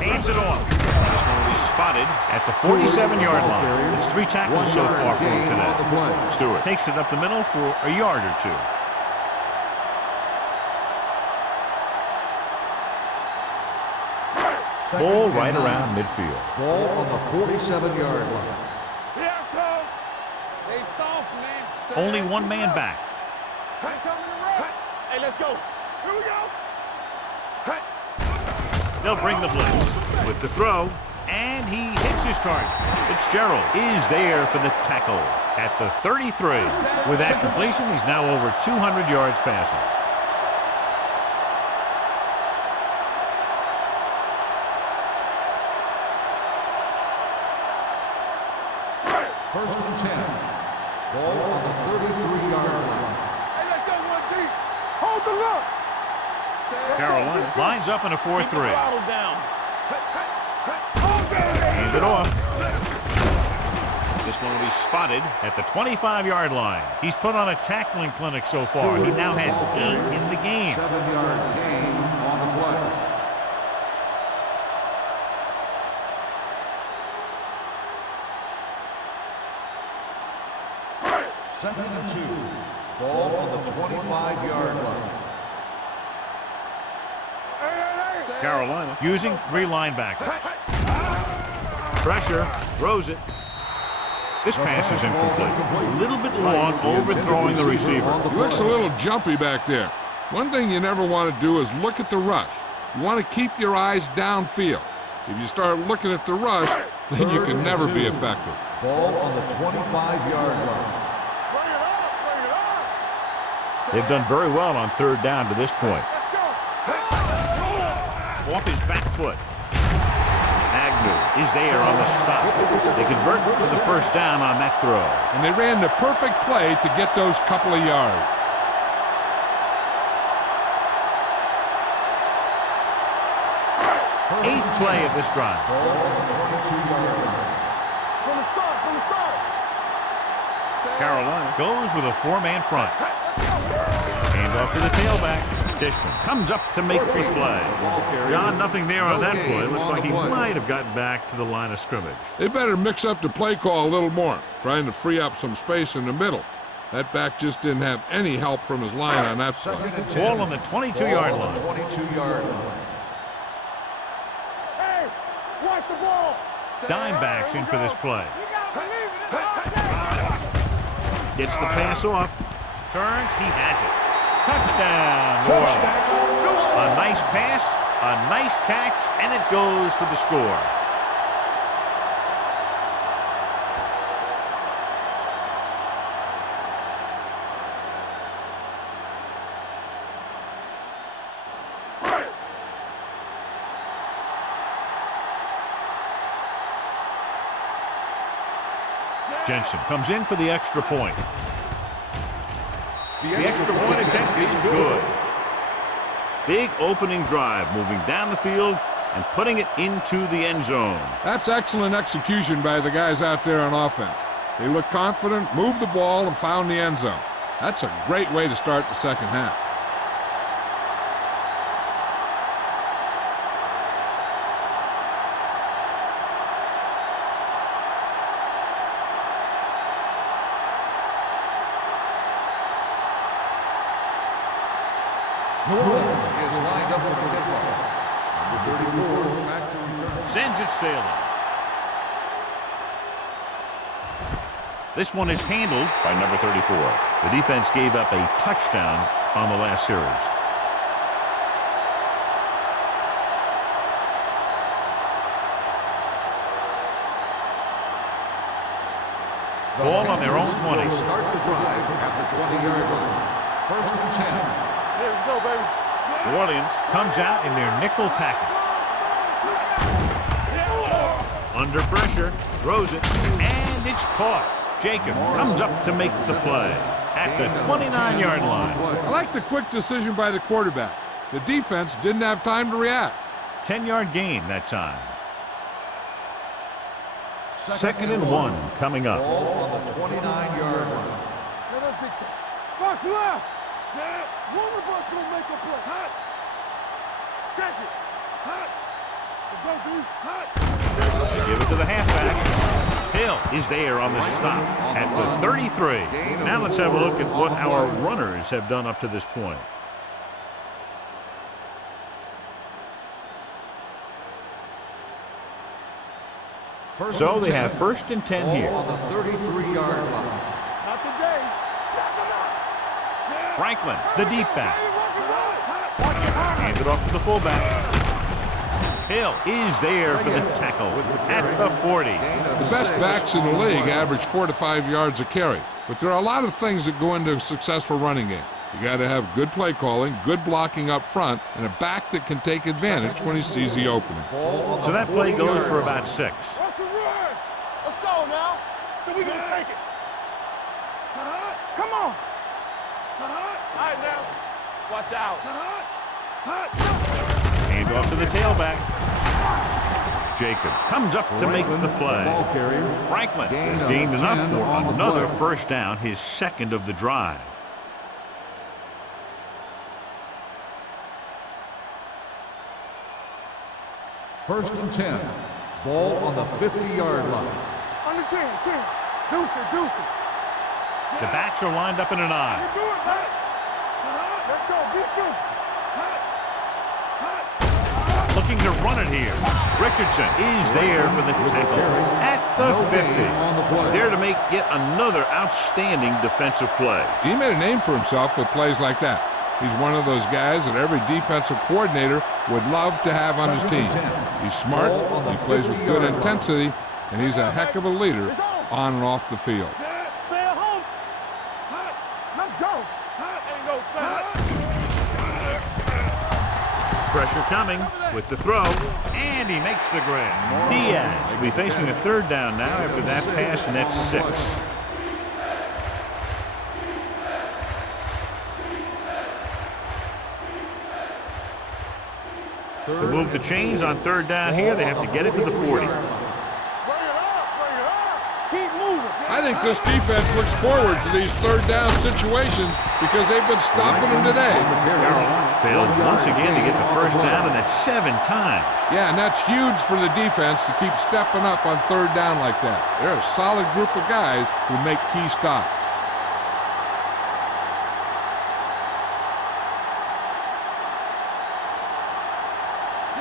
Hands it off. This one will be spotted at the 47-yard line. It's 3 tackles so far for him today. Stewart takes it up the middle for a yard or two. Ball right around midfield. Ball on the 47-yard line. Here I come. They soft, man. Only one man back. Here coming the right. Hey, let's go. Here we go. They'll bring the blitz with the throw, and he hits his target. Fitzgerald is there for the tackle at the 33. With that completion, he's now over 200 yards passing. First and 10. Ball on the 33-yard line. Hey, let's go one deep. Hold the look. Carolina lines up in a 4-3. Throttle down. Hand it off. This one will be spotted at the 25-yard line. He's put on a tackling clinic so far. He now has 8 in the game. 7-yard gain on the play. Second and 2. Ball on the 25-yard line. Carolina using 3 linebackers. Pressure, throws it. This pass is incomplete. A little bit long, overthrowing the receiver. He looks a little jumpy back there. One thing you never want to do is look at the rush. You want to keep your eyes downfield. If you start looking at the rush, then you can never be effective. Ball on the 25-yard line. They've done very well on 3rd down to this point. Off his back foot. Agnew is there on the stop. They convert to the 1st down on that throw. And they ran the perfect play to get those couple of yards. Eighth play of this drive. Ball on the 22-yard line. From the start, from the start. Carolina goes with a 4-man front. Hand off to the tailback. Dishman comes up to make the play. John, nothing there on that play. Looks like he might have gotten back to the line of scrimmage. They better mix up the play call a little more, trying to free up some space in the middle. That back just didn't have any help from his line on that play. Ball on the 22-yard line. 22-yard line. Hey, watch the ball. Dimebacks in for this play. Gets the pass off. Turns, he has it. Touchdown, New Orleans. A nice pass, a nice catch, and it goes for the score. Jensen comes in for the extra point. The extra point attempt is good. Big opening drive, moving down the field and putting it into the end zone. That's excellent execution by the guys out there on offense. They looked confident, moved the ball, and found the end zone. That's a great way to start the 2nd half. New Orleans is lined up for the kickoff. Number 34, back to return. Sends it sailing. This one is handled by number 34. The defense gave up a touchdown on the last series. Ball on their own 20. Start the drive at the 20-yard line. 1st and 10. Here we go, baby. New Orleans comes out in their nickel package. Under pressure, throws it, and it's caught. Jacobs comes up to make the play at the 29-yard line. I like the quick decision by the quarterback. The defense didn't have time to react. 10-yard gain that time. 2nd and 1 coming up. Ball on the 29-yard line. Let us dictate. Box left. Set. One of us gonna make a play. Hot. Check it. Hot. Let's go, dude. Hot. They give it to the halfback. Hill is there on the stop at the 33. Now let's have a look at what our runners have done up to this point. So they have 1st and 10 here. On the 33-yard line. Not today. Franklin, the deep back. Hand it off to the fullback. Hill is there for the tackle at the 40. The best backs in the league average 4 to 5 yards a carry. But there are a lot of things that go into a successful running game. You got to have good play calling, good blocking up front, and a back that can take advantage when he sees the opening. So that play goes for about 6. Watch the run. Let's go now. So we gonna take it. Come on. All right, now. Watch out. Hand off to the tailback. Jacobs comes up to make the play. Franklin has gained enough for another 1st down, his 2nd of the drive. First and 10. Ball on the 50-yard line. Under 10. Deuce it. The backs are lined up in an eye. You do it, man. Let's go. Be looking to run it here. Richardson is there for the tackle at the 50. He's there to make yet another outstanding defensive play. He made a name for himself with plays like that. He's one of those guys that every defensive coordinator would love to have on his team. He's smart, he plays with good intensity, and he's a heck of a leader on and off the field. Stay at home. Let's go. Ain't no Pressure coming with the throw, and he makes the grab. Diaz will be facing a third down now after that pass, and that's 6. To move the chains on third down here, they have to get it to the 40. I think this defense looks forward to these third down situations because they've been stopping them today. Carolina fails once again to get the first down, and that's 7 times. Yeah, and that's huge for the defense to keep stepping up on third down like that. They're a solid group of guys who make key stops.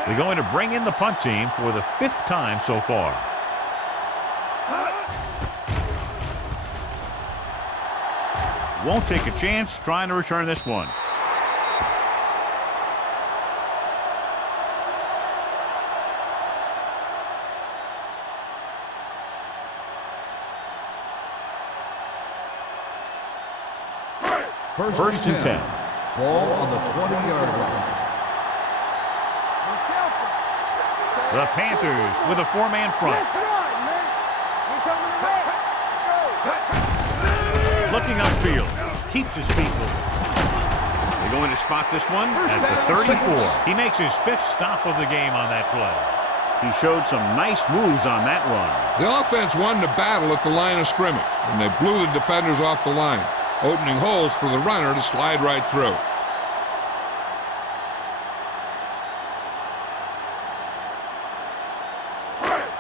They're going to bring in the punt team for the 5th time so far. Won't take a chance trying to return this one. First and 10. Ball on the 20-yard line. The Panthers with a 4-man front. Looking upfield. Keeps his feet moving. They're going to spot this one at the 34. He makes his 5th stop of the game on that play. He showed some nice moves on that run. The offense won the battle at the line of scrimmage, and they blew the defenders off the line, opening holes for the runner to slide right through.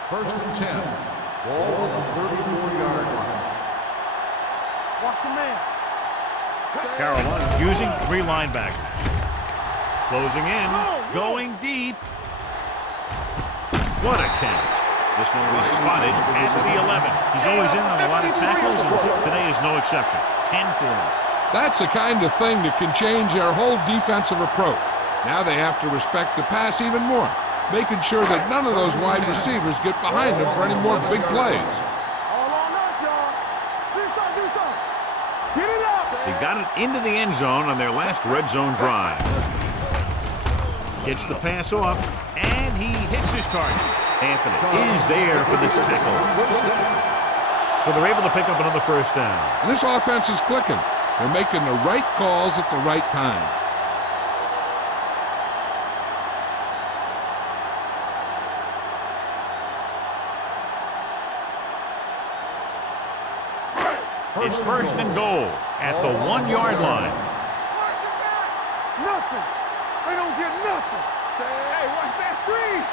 First and 10. Ball on the 34-yard line. Watch a man. Carolina using 3 linebackers. Closing in, going deep. What a catch. This one will be spotted at the 11. He's always in on a lot of tackles, and today is no exception. 10 for him. That's the kind of thing that can change their whole defensive approach. Now they have to respect the pass even more, making sure that none of those wide receivers get behind them for any more big plays. All on us, y'all. Do something. Get it up. They got it into the end zone on their last red zone drive. Gets the pass off, and he hits his target. Anthony is there for the tackle. So they're able to pick up another first down. And this offense is clicking. They're making the right calls at the right time. It's first and goal at the 1-yard line. Nothing. They don't get nothing. Hey, watch that screen.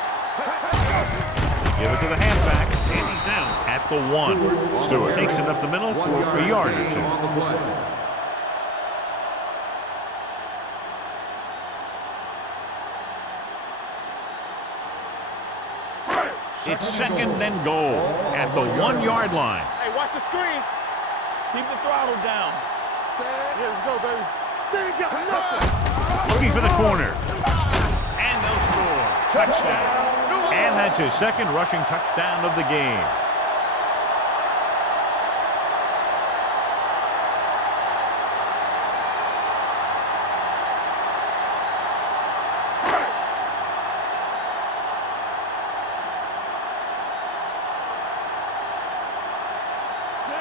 Give it to the halfback, and he's down at the 1. Stewart takes it up the middle for a yard or 2. On the play. It's second and goal at the 1-yard line. Hey, watch the screen. Keep the throttle down. Here we go, baby. They ain't got nothing. Looking for the corner. And they'll score. Touchdown. And that's his 2nd rushing touchdown of the game.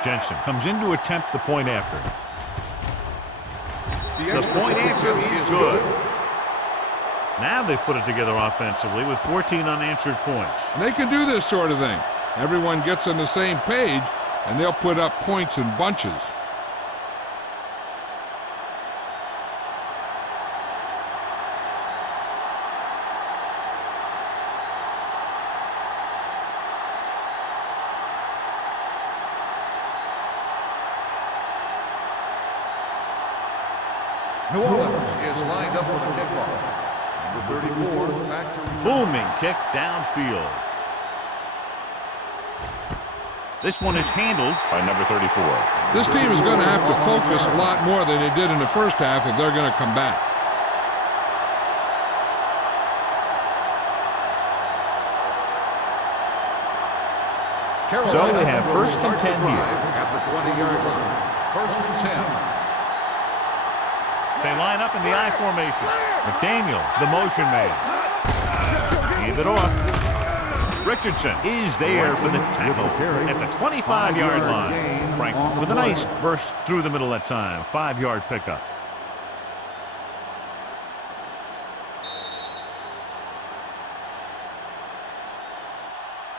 Jensen comes in to attempt the point after. The point after is good. Now they've put it together offensively with 14 unanswered points. And they can do this sort of thing. Everyone gets on the same page, and they'll put up points in bunches. New Orleans is lined up for the kickoff. Number 34, back to return. Booming kick downfield. This one is handled by number 34. This team is going to have to focus a lot more than they did in the first half if they're going to come back. So they have first and 10 here. At the 20-yard line. First and 10. They line up in the I formation. McDaniel, the motion man. Hand it off. Richardson is there for the tackle at the 25-yard line. Franklin with a nice burst through the middle that time. 5-yard pickup.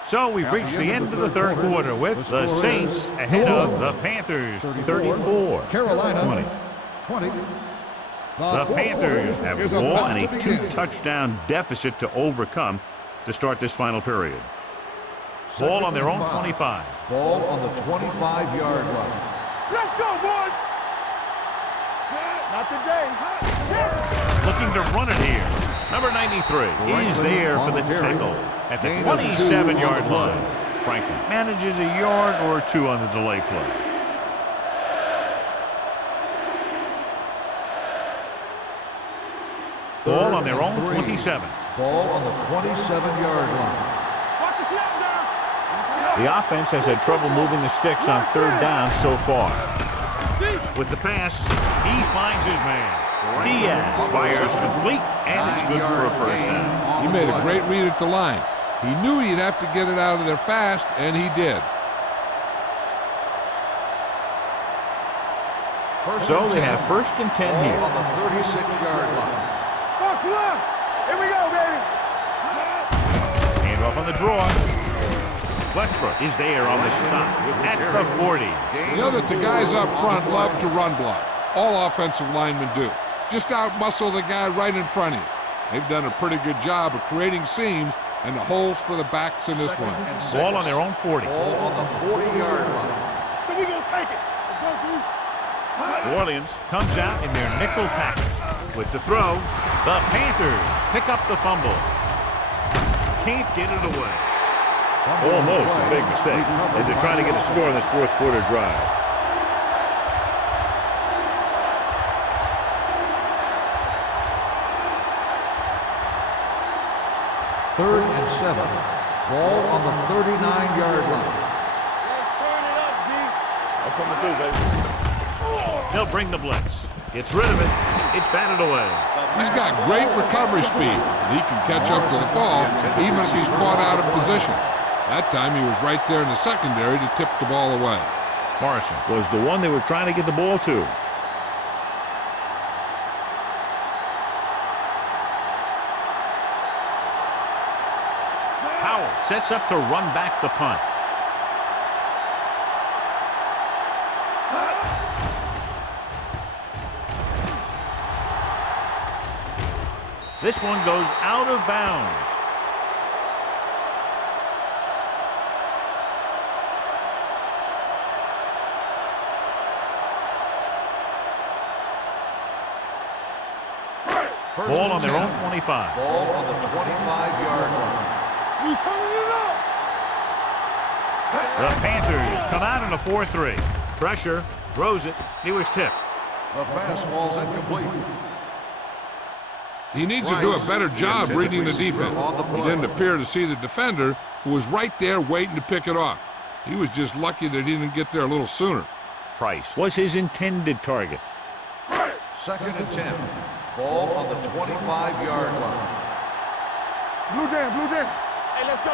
So we've reached the end of the third quarter with the Saints ahead of the Panthers, 34. Carolina, 20. The Panthers have a ball and a 2-touchdown deficit to overcome to start this final period. Ball on their own 25. Ball on the 25-yard line. Let's go, boys! Not today. Looking to run it here. Number 93 is there for the tackle at the 27-yard line. Franklin manages a yard or two on the delay play. Ball on their own 27. Ball on the 27-yard line. Watch the snap now. The offense has had trouble moving the sticks on third down so far. With the pass, he finds his man. Diaz fires complete, and it's good for a first down. He made a great read at the line. He knew he'd have to get it out of there fast, and he did. So they have first and 10 here. On the 36-yard line. Box left. Here we go, baby. Hand off on the draw. Westbrook is there on the stop at the 40. You know that the guys up front love to run block. All offensive linemen do. Just out-muscle the guy right in front of you. They've done a pretty good job of creating seams and the holes for the backs in this one. Ball on their own 40. Ball on the 40-yard line. So we gonna take it. Let's go, dude. New Orleans comes out in their nickel package. With the throw, the Panthers pick up the fumble. Can't get it away. Almost a big mistake as they're trying to get a score in this fourth quarter drive. Third and 7. Ball on the 39-yard line. Let's turn it up, D. That's what we do, baby. They'll bring the blitz. Gets rid of it. It's batted away. He's got great recovery speed. He can catch up to the ball even if he's caught out of position. That time he was right there in the secondary to tip the ball away. Morrison was the one they were trying to get the ball to. Howell sets up to run back the punt. This one goes out of bounds. Ball on their own 25. Ball on the 25-yard line. We turning it up. The Panthers come out in a 4-3. Pressure, throws it. He was tipped. The pass ball's incomplete. He needs to do a better job reading the defense. He didn't appear to see the defender, who was right there waiting to pick it off. He was just lucky that he didn't get there a little sooner. Price was his intended target. Second and 10. Ball on the 25-yard line. Blue jam, blue jam. Hey, let's go.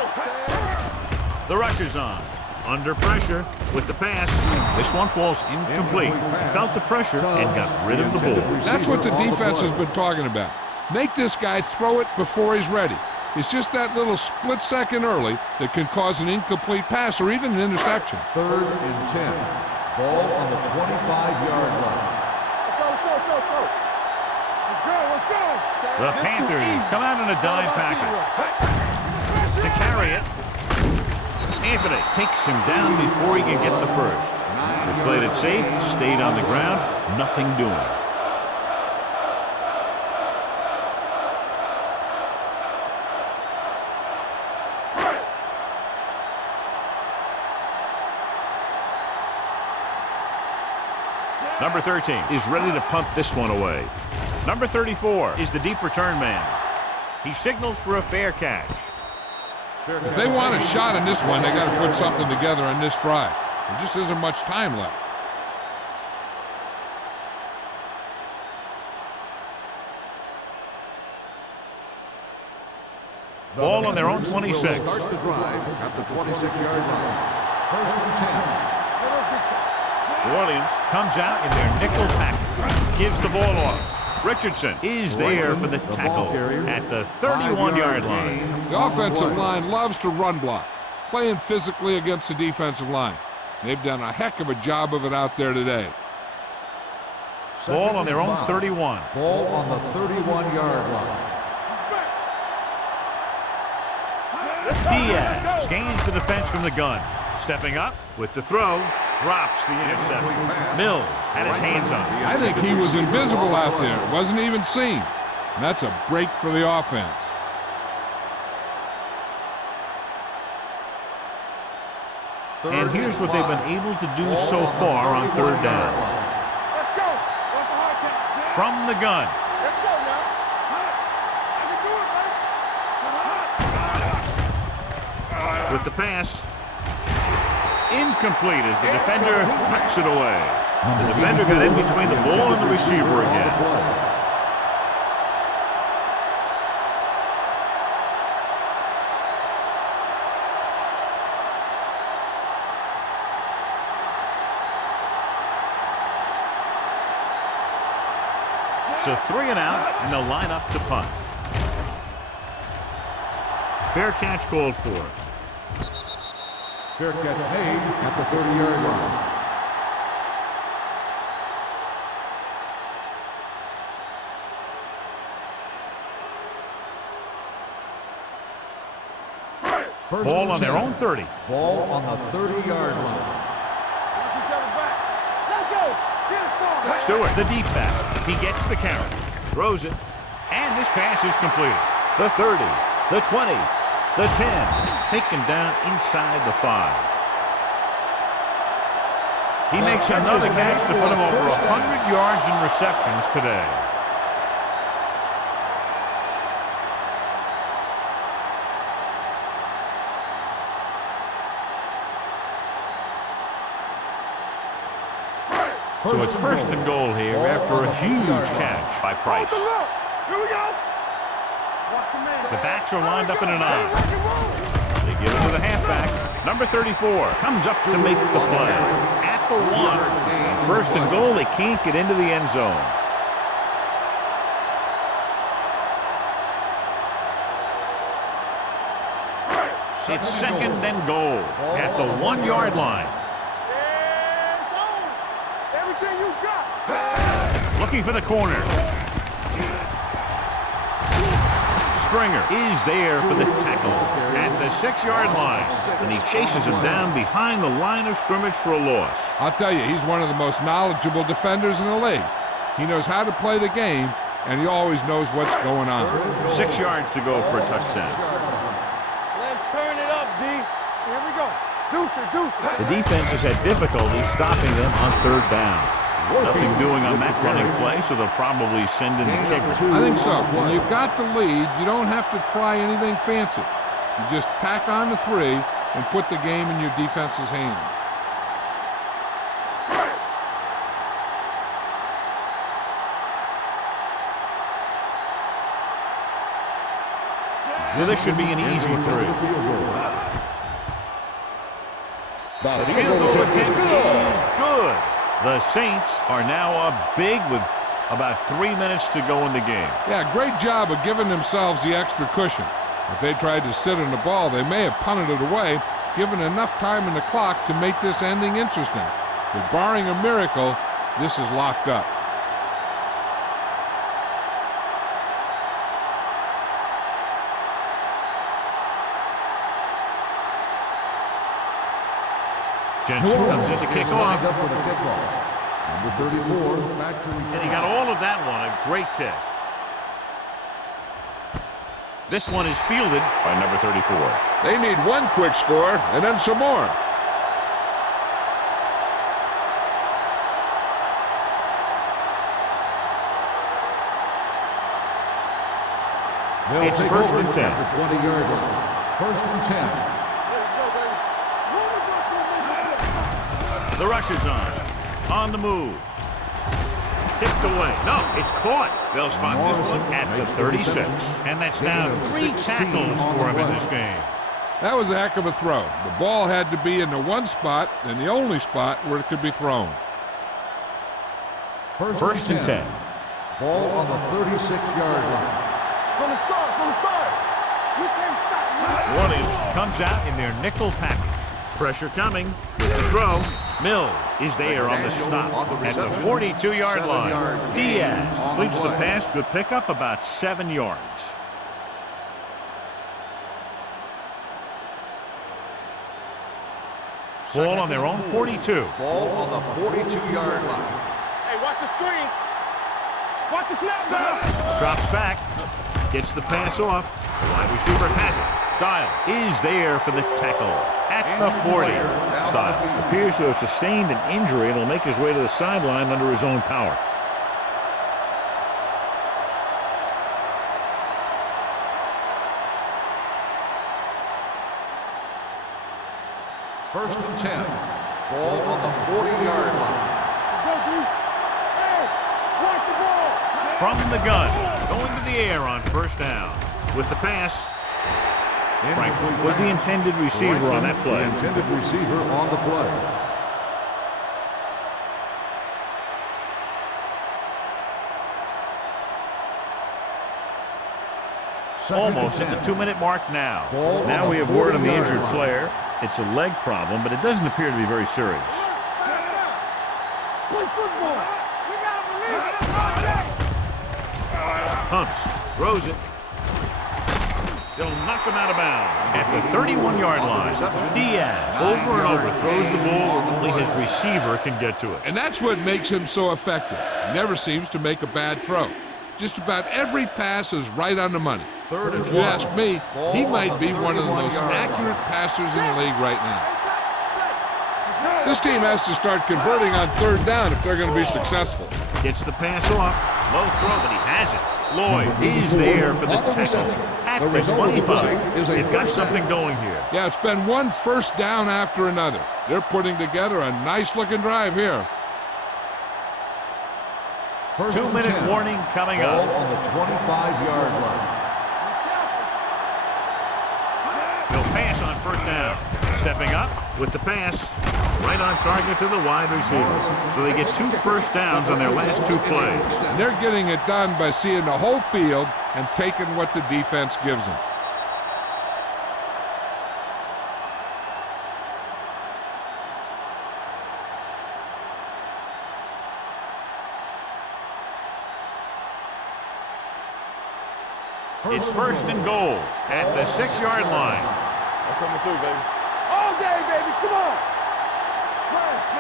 The rusher's on. Under pressure with the pass. This one falls incomplete. He felt the pressure and got rid of the ball. That's what the defense has been talking about. Make this guy throw it before he's ready. It's just that little split second early that can cause an incomplete pass or even an interception. Third and 10. Ball on the 25-yard line. Let's go, let's go, let's go, let's go. Let's go, let's go. The Panthers come out in a dime package. To carry it, Anthony takes him down before he can get the first. They played it safe, stayed on the ground, nothing doing. Number 13 is ready to punt this one away. Number 34 is the deep return man. He signals for a fair catch. If they want a shot in this one, they got to put something together on this drive. There just isn't much time left. Ball on their own 26. Start the drive at the 26-yard line. First and 10. New Orleans comes out in their nickel package. Gives the ball off. Richardson is there for the tackle at the 31-yard line. The offensive line loves to run block, playing physically against the defensive line. They've done a heck of a job of it out there today. Ball on their own 31. Ball on the 31-yard line. Diaz scans the defense from the gun. Stepping up with the throw, drops the interception. Mills had his hands on it. I think he was invisible out there. Wasn't even seen. And that's a break for the offense. And here's what they've been able to do so far on third down. Let's go. What's the hard catch? From the gun. Let's go now. I can do it, baby. With the pass. Incomplete as the defender knocks it away. The defender got in between the ball and the receiver again. So 3 and out, and they'll line up to punt. Fair catch called for. Fair catch made at the 30-yard line. Ball on their own 30. Ball on the 30-yard line. Let's go. Get it, son. Stewart, the deep back. He gets the carry, throws it, and this pass is completed. The 30, the 20, the 10, taken down inside the 5. He makes another catch to put him over 100 yards in receptions today. So it's first and goal here after a huge catch by Price. Here we go. Watch your man. The backs are lined up in an I. They give it to the halfback. Number 34 comes up to make the play. At the 1. On first and goal, they can't get into the end zone. It's second and goal at the 1-yard line. Everything you got. Looking for the corner. Stringer is there for the tackle at the 6-yard line, and he chases him down behind the line of scrimmage for a loss. I'll tell you, he's one of the most knowledgeable defenders in the league. He knows how to play the game, and he always knows what's going on. 6 yards to go for a touchdown. Let's turn it up, D. Here we go. Deuce it, deuce it. The defense has had difficulty stopping them on third down. Nothing doing on that running play, so they'll probably send in the kicker. I think so. When you've got the lead, you don't have to try anything fancy. You just tack on the 3 and put the game in your defense's hands. So this should be an easy 3. The field goal attempt is good. The Saints are now up big with about 3 minutes to go in the game. Yeah, great job of giving themselves the extra cushion. If they tried to sit on the ball, they may have punted it away, given enough time in the clock to make this ending interesting. But barring a miracle, this is locked up. Jensen comes in to kick off. Number 34, back to return. And he got all of that one. A great kick. This one is fielded by number 34. They need one quick score and then some more. They'll It's take first over and 10. at the 20-yard line. First and 10. The rush is on the move. Kicked away. No, it's caught. They'll spot this one at the 36. And that's now 3 tackles for him in this game. That was a heck of a throw. The ball had to be in the one spot and the only spot where it could be thrown. First and 10. Ball on the 36-yard line. From the start. You can't stop me. New Orleans comes out in their nickel package. Pressure coming. The throw. Mills is there on the stop at the 42-yard line. Diaz completes the pass. Good pickup, about 7 yards. Ball on their own 42. Ball on the 42-yard line. Hey, watch the screen. Watch the snap down. Drops back. Gets the pass off. The wide receiver has it. Styles is there for the tackle at the 40. Styles appears to have sustained an injury and will make his way to the sideline under his own power. First and 10. Ball on the 40-yard line. Go, D. Hey, watch the ball. From the gun, going to the air on first down. With the pass, Franklin was the intended receiver on that play. The intended receiver on the play. Almost at the 2-minute mark now. Now we have word on the injured player. It's a leg problem, but it doesn't appear to be very serious. Play football. We gotta believe it. Pumps, throws it. They'll knock him out of bounds at the 31-yard line. Diaz over and over throws the ball where only his receiver can get to it. And that's what makes him so effective. He never seems to make a bad throw. Just about every pass is right on the money. If you ask me, he might be one of the most accurate passers in the league right now. This team has to start converting on third down if they're going to be successful. Gets the pass off. Low throw, but he has it. Lloyd is there for the tackle at the 25. They've got something going here. Yeah, it's been one first down after another. They're putting together a nice-looking drive here. 2-minute warning coming Ball up. on the 25-yard line. They'll pass on first down. Stepping up with the pass. Right on target to the wide receiver. So they get 2 first downs on their last 2 plays. And they're getting it done by seeing the whole field and taking what the defense gives them. It's first and goal at the 6-yard line. I'm coming through, baby. All day, baby. Come on.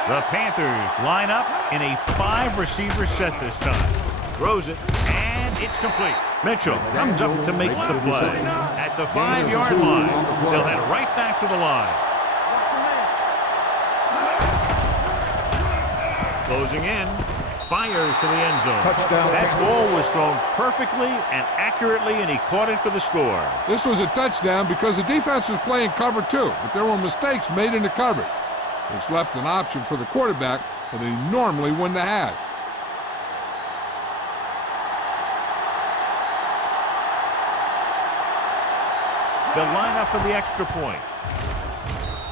The Panthers line up in a 5-receiver set this time. Throws it, and it's complete. Mitchell comes up to make the play. At the 5-yard line, they'll head right back to the line. Closing in. Fires to the end zone. Touchdown. That ball was thrown perfectly and accurately, and he caught it for the score. This was a touchdown because the defense was playing cover 2, but there were mistakes made in the coverage. It's left an option for the quarterback that he normally wouldn't have had. They'll line up for the extra point.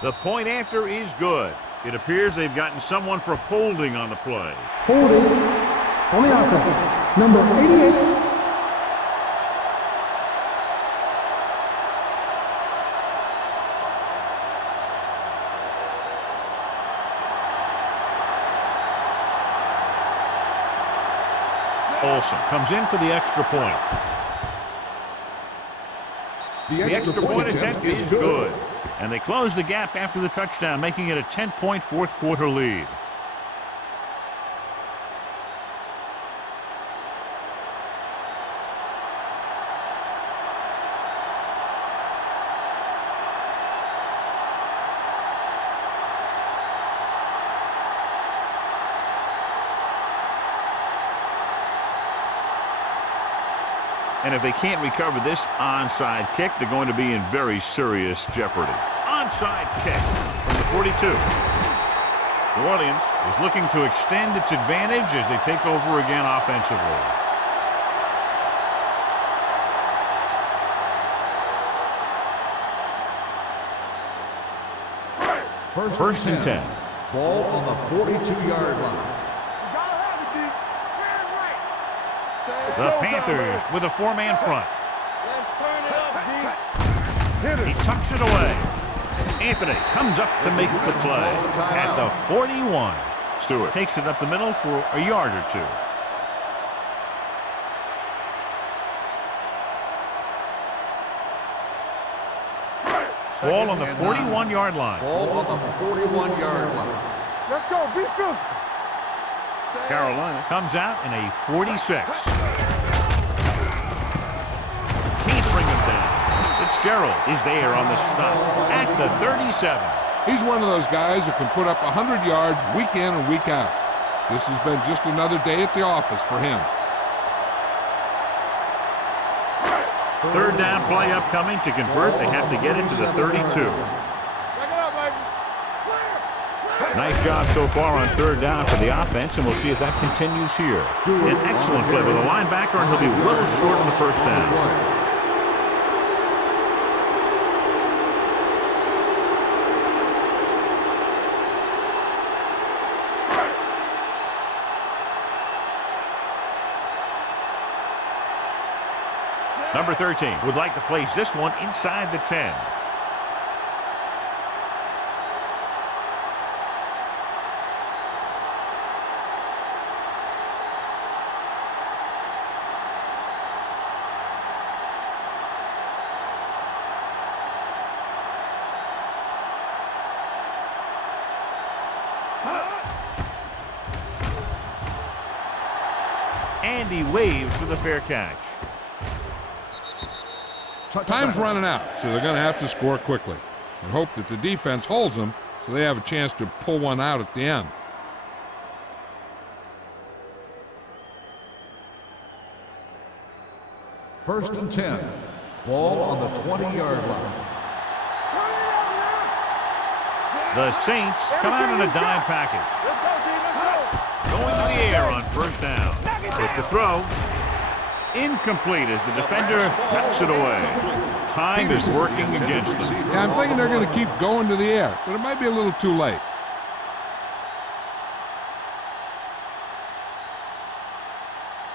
The point after is good. It appears they've gotten someone for holding on the play. Holding on the offense. Number 88. Olsen comes in for the extra point. The extra point attempt is good. And they close the gap after the touchdown, making it a 10-point fourth-quarter lead. And if they can't recover this onside kick, they're going to be in very serious jeopardy. Onside kick from the 42. New Orleans is looking to extend its advantage as they take over again offensively. First and 10. Ball on the 42-yard line. The Panthers with a four-man front. Let's turn it up, D. Hit it. He tucks it away. Anthony comes up to make the play at the 41. Stewart takes it up the middle for a yard or two. Ball on the 41-yard line. Ball on the 41-yard line. Let's go. Be physical. Carolina comes out in a 46. Can't bring him down. Fitzgerald is there on the stop at the 37. He's one of those guys that can put up 100 yards week in and week out. This has been just another day at the office for him. Third down play upcoming. To convert, they have to get it to the 32. Nice job so far on third down for the offense, and we'll see if that continues here. An excellent play with a linebacker, and he'll be well short on the first down. Number 13 would like to place this one inside the 10. And he waves for the fair catch. Time's running out, so they're going to have to score quickly and hope that the defense holds them so they have a chance to pull one out at the end. First and 10. Ball on the 20-yard line. The Saints come out in a dime package. Going to the air on first down. With the throw. Incomplete as the defender knocks it away. Time is working against them. Yeah, I'm thinking they're going to keep going to the air, but it might be a little too late.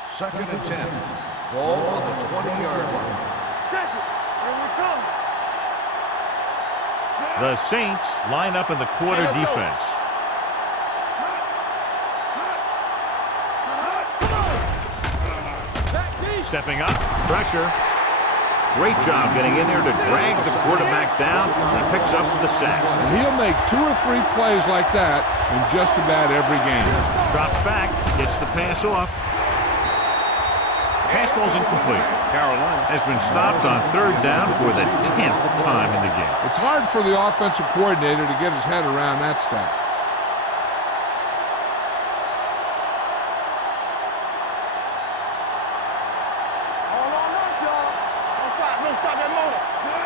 Second and 10. Ball on the 20-yard line. Check it. Here we come. The Saints line up in the quarter defense. Stepping up, pressure. Great job getting in there to drag the quarterback down. He picks up the sack. And he'll make 2 or 3 plays like that in just about every game. Drops back, gets the pass off. Pass ball's incomplete. Carolina has been stopped on third down for the 10th time in the game. It's hard for the offensive coordinator to get his head around that stat.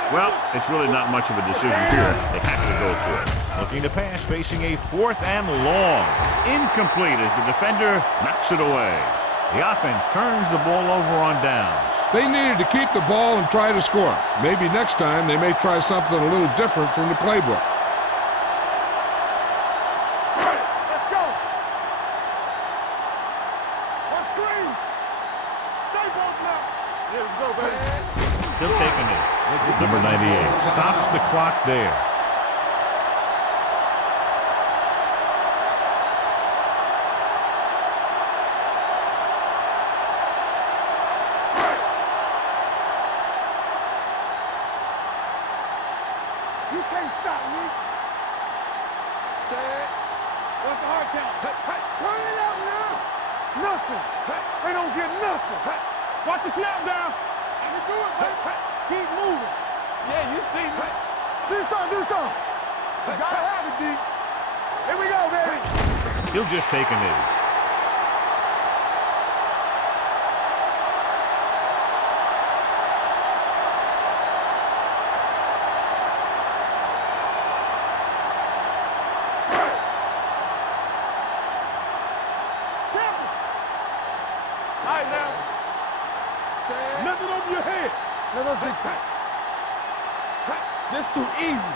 Well, it's really not much of a decision here. They have to go for it. Looking to pass, facing a 4th and long. Incomplete as the defender knocks it away. The offense turns the ball over on downs. They needed to keep the ball and try to score. Maybe next time they may try something a little different from the playbook. Let's go. One screen. Stay both now. Let's go, baby. He'll take a knee. Number 98 stops the clock there. You can't stop me. Set. What's the hard count? Turn it up now. Nothing. They don't get nothing. Watch the snap down. I can do it, baby. Keep moving. Yeah, you see me. Do something, do something. You gotta have it, D. Here we go, baby. He'll just take a knee. let's be tight. This too easy.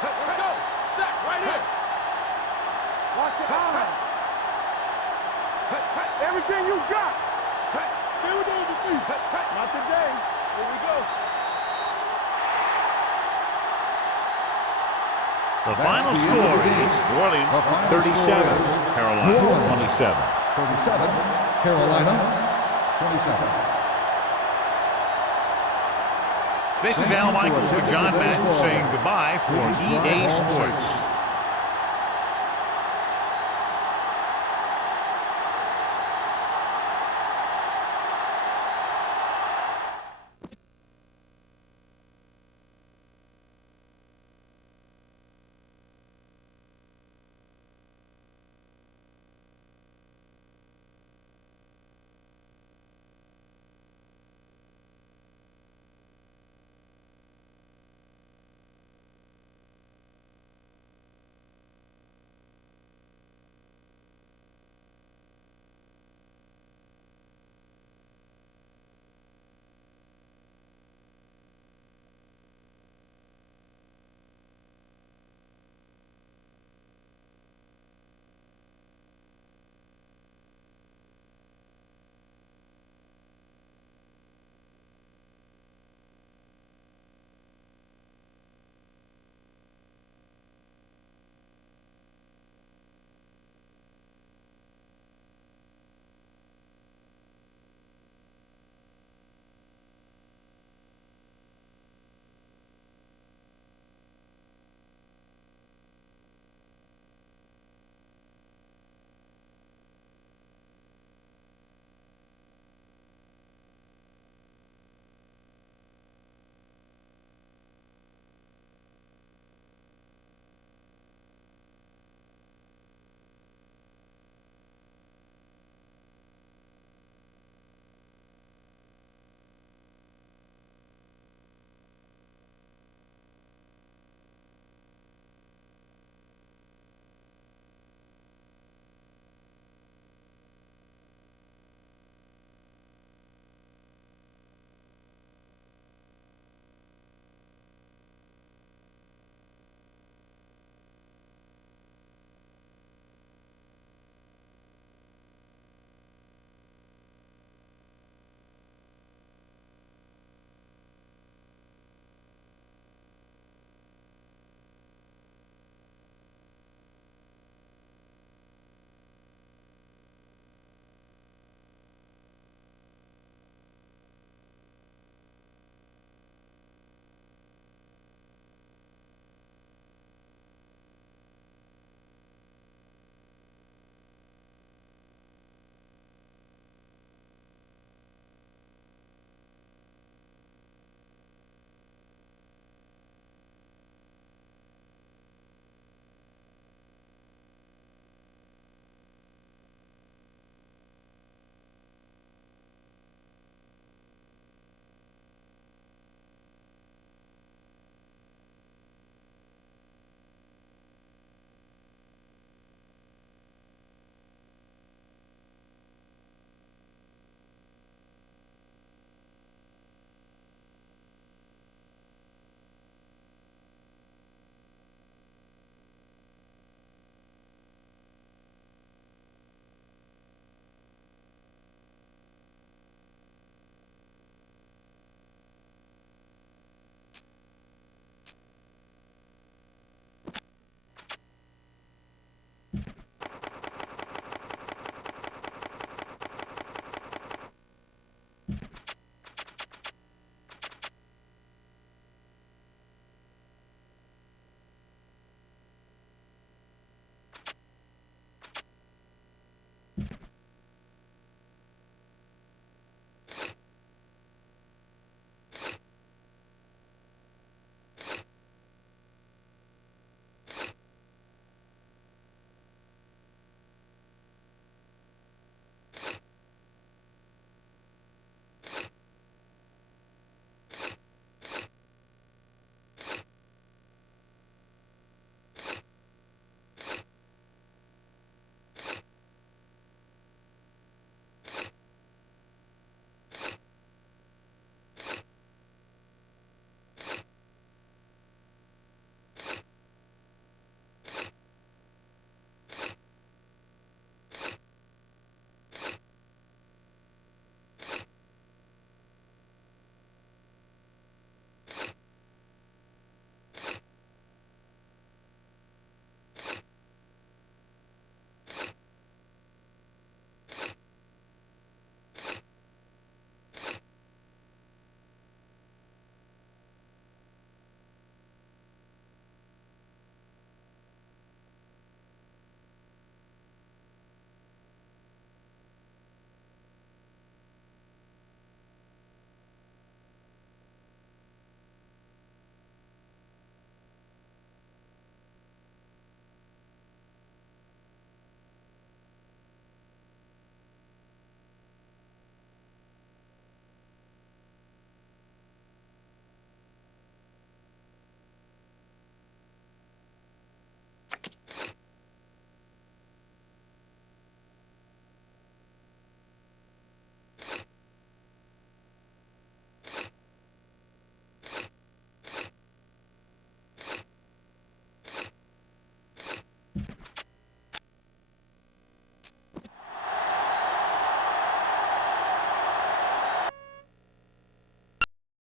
Let's go. Sack right here. Watch your eyes. Everything you got. Stay with those you see. Not today. Here we go. The final score is New Orleans 37, Carolina 27. 37, Carolina 27. This is Al Michaels with John Madden saying goodbye for EA Sports.